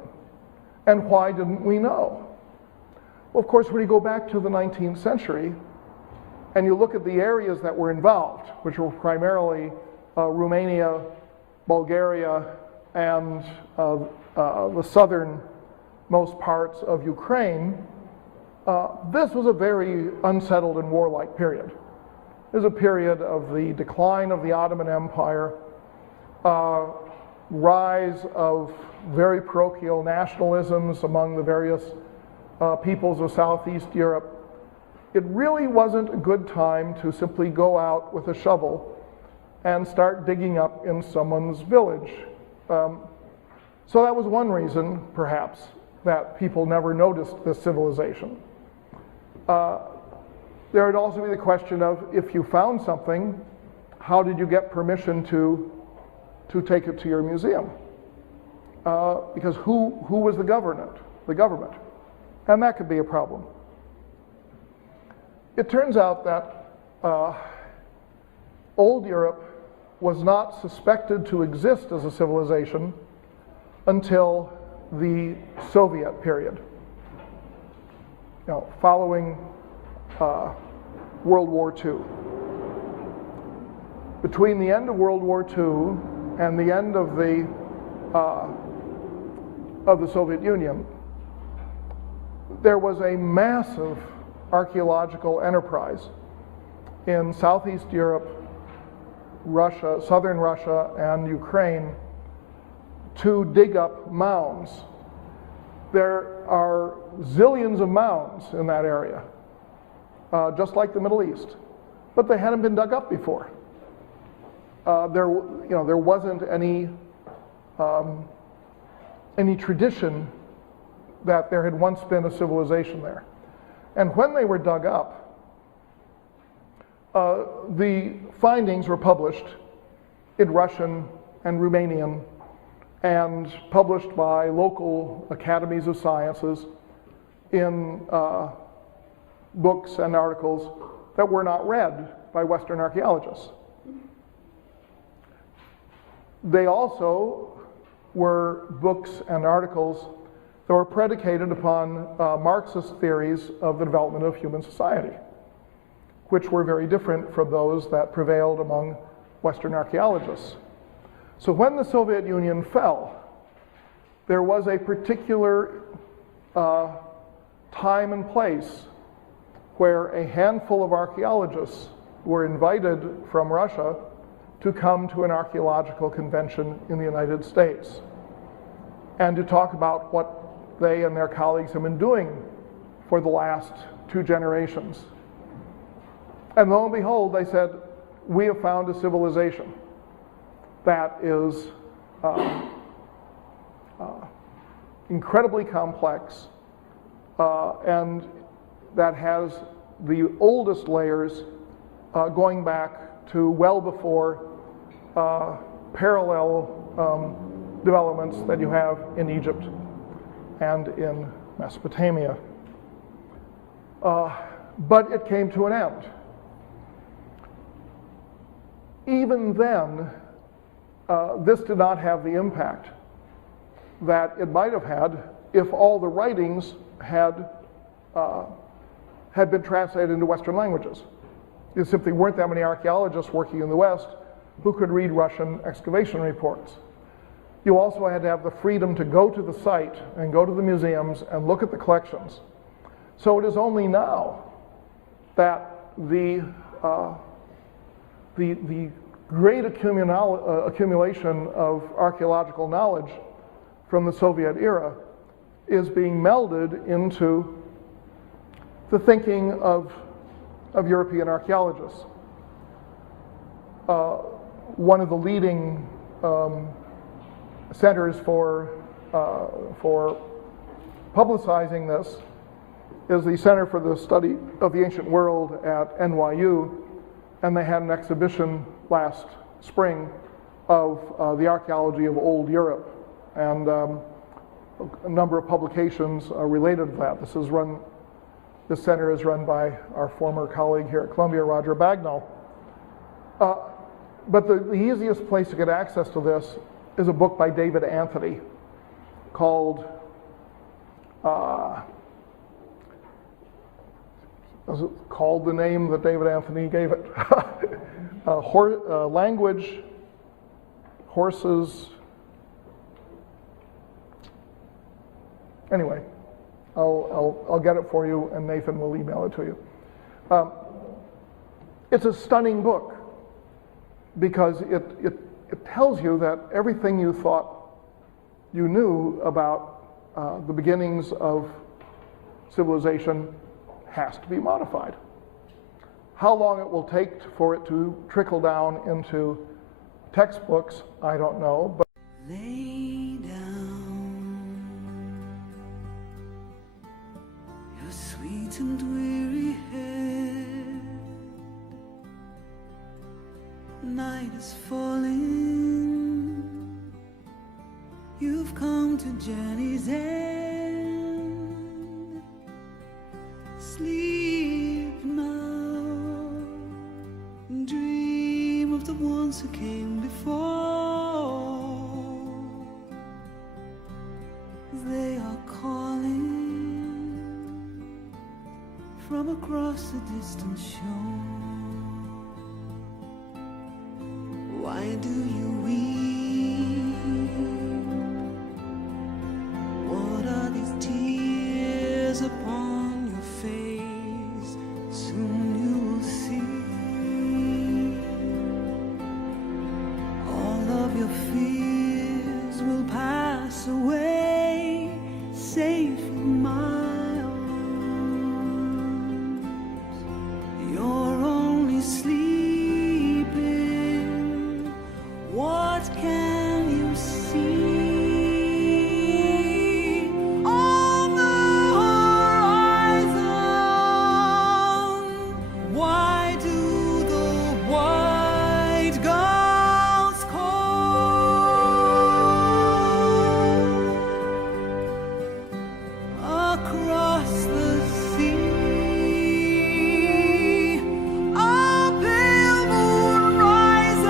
and why didn't we know? Well, of course, when you go back to the 19th century, and you look at the areas that were involved, which were primarily Romania, Bulgaria, and the southernmost parts of Ukraine, this was a very unsettled and warlike period. It was a period of the decline of the Ottoman Empire, rise of very parochial nationalisms among the various peoples of Southeast Europe. It really wasn't a good time to simply go out with a shovel and start digging up in someone's village. So that was one reason, perhaps, that people never noticed this civilization. There would also be the question of, if you found something, how did you get permission to take it to your museum? Because who was the government? The government. And that could be a problem. It turns out that old Europe was not suspected to exist as a civilization until the Soviet period. Following World War II. Between the end of World War II and the end of the Soviet Union, there was a massive archaeological enterprise in Southeast Europe, Russia, southern Russia, and Ukraine to dig up mounds. There are zillions of mounds in that area, just like the Middle East, but they hadn't been dug up before. There wasn't any tradition that there had once been a civilization there. And when they were dug up, the findings were published in Russian and Romanian and published by local academies of sciences in books and articles that were not read by Western archaeologists. They also were books and articles that were predicated upon Marxist theories of the development of human society, which were very different from those that prevailed among Western archaeologists. So when the Soviet Union fell, there was a particular time and place where a handful of archaeologists were invited from Russia to come to an archaeological convention in the United States and to talk about what they and their colleagues have been doing for the last 2 generations. And lo and behold, they said, we have found a civilization that is incredibly complex and that has the oldest layers going back to well before parallel developments that you have in Egypt and in Mesopotamia. But it came to an end. Even then, this did not have the impact that it might have had if all the writings had been translated into Western languages. There simply weren't that many archaeologists working in the West who could read Russian excavation reports. You also had to have the freedom to go to the site and go to the museums and look at the collections. So it is only now that the great accumulation of archaeological knowledge from the Soviet era is being melded into the thinking of European archaeologists. One of the leading centers for publicizing this is the Center for the Study of the Ancient World at NYU, and they had an exhibition last spring of the archaeology of old Europe, and a number of publications related to that. This center is run by our former colleague here at Columbia, Roger Bagnall. But the easiest place to get access to this is a book by David Anthony called, is it called the name that David Anthony gave it? Language, Horses. Anyway, I'll get it for you, and Nathan will email it to you. It's a stunning book because it tells you that everything you thought you knew about the beginnings of civilization has to be modified. How long it will take for it to trickle down into textbooks, I don't know. But Lay down your sweet and weary head. Night is falling. You've come to journey's end. Sleep now. Dream of the ones who came before. They are calling from across the distant shore. Why do you weep? What are these tears upon your face? Soon you will see. All of your fears will pass away, safe in my arms. You're only sleeping. What can you see? On the horizon, why do the white gulls call? Across the sea, a pale moon rises.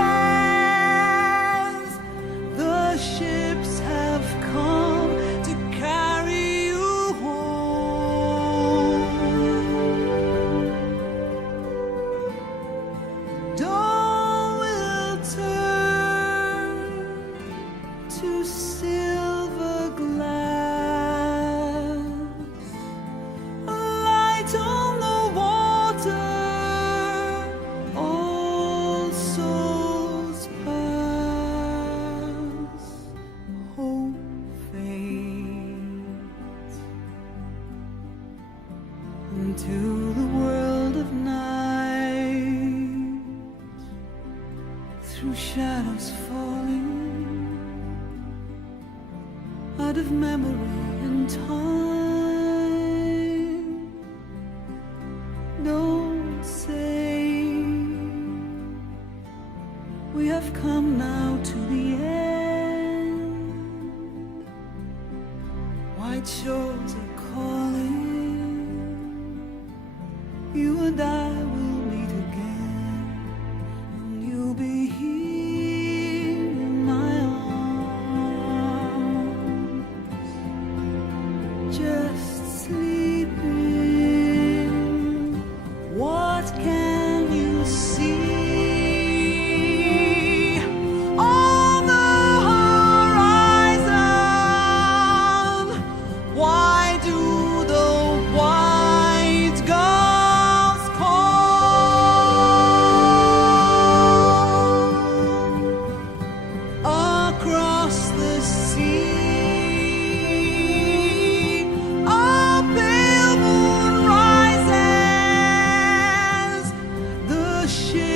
The ships have come to carry you home. Dawn will turn to silver glass. A light on the water, all souls pass. Hope fades into the world of night, through shadows falling out of memory and time. Don't say we have come now to the end. White shores are calling. You and I will meet again, and you'll be here in my arms, just sleeping. What can you see? On the horizon, why do the white gulls call? Across the sea, a pale moon rises. The ship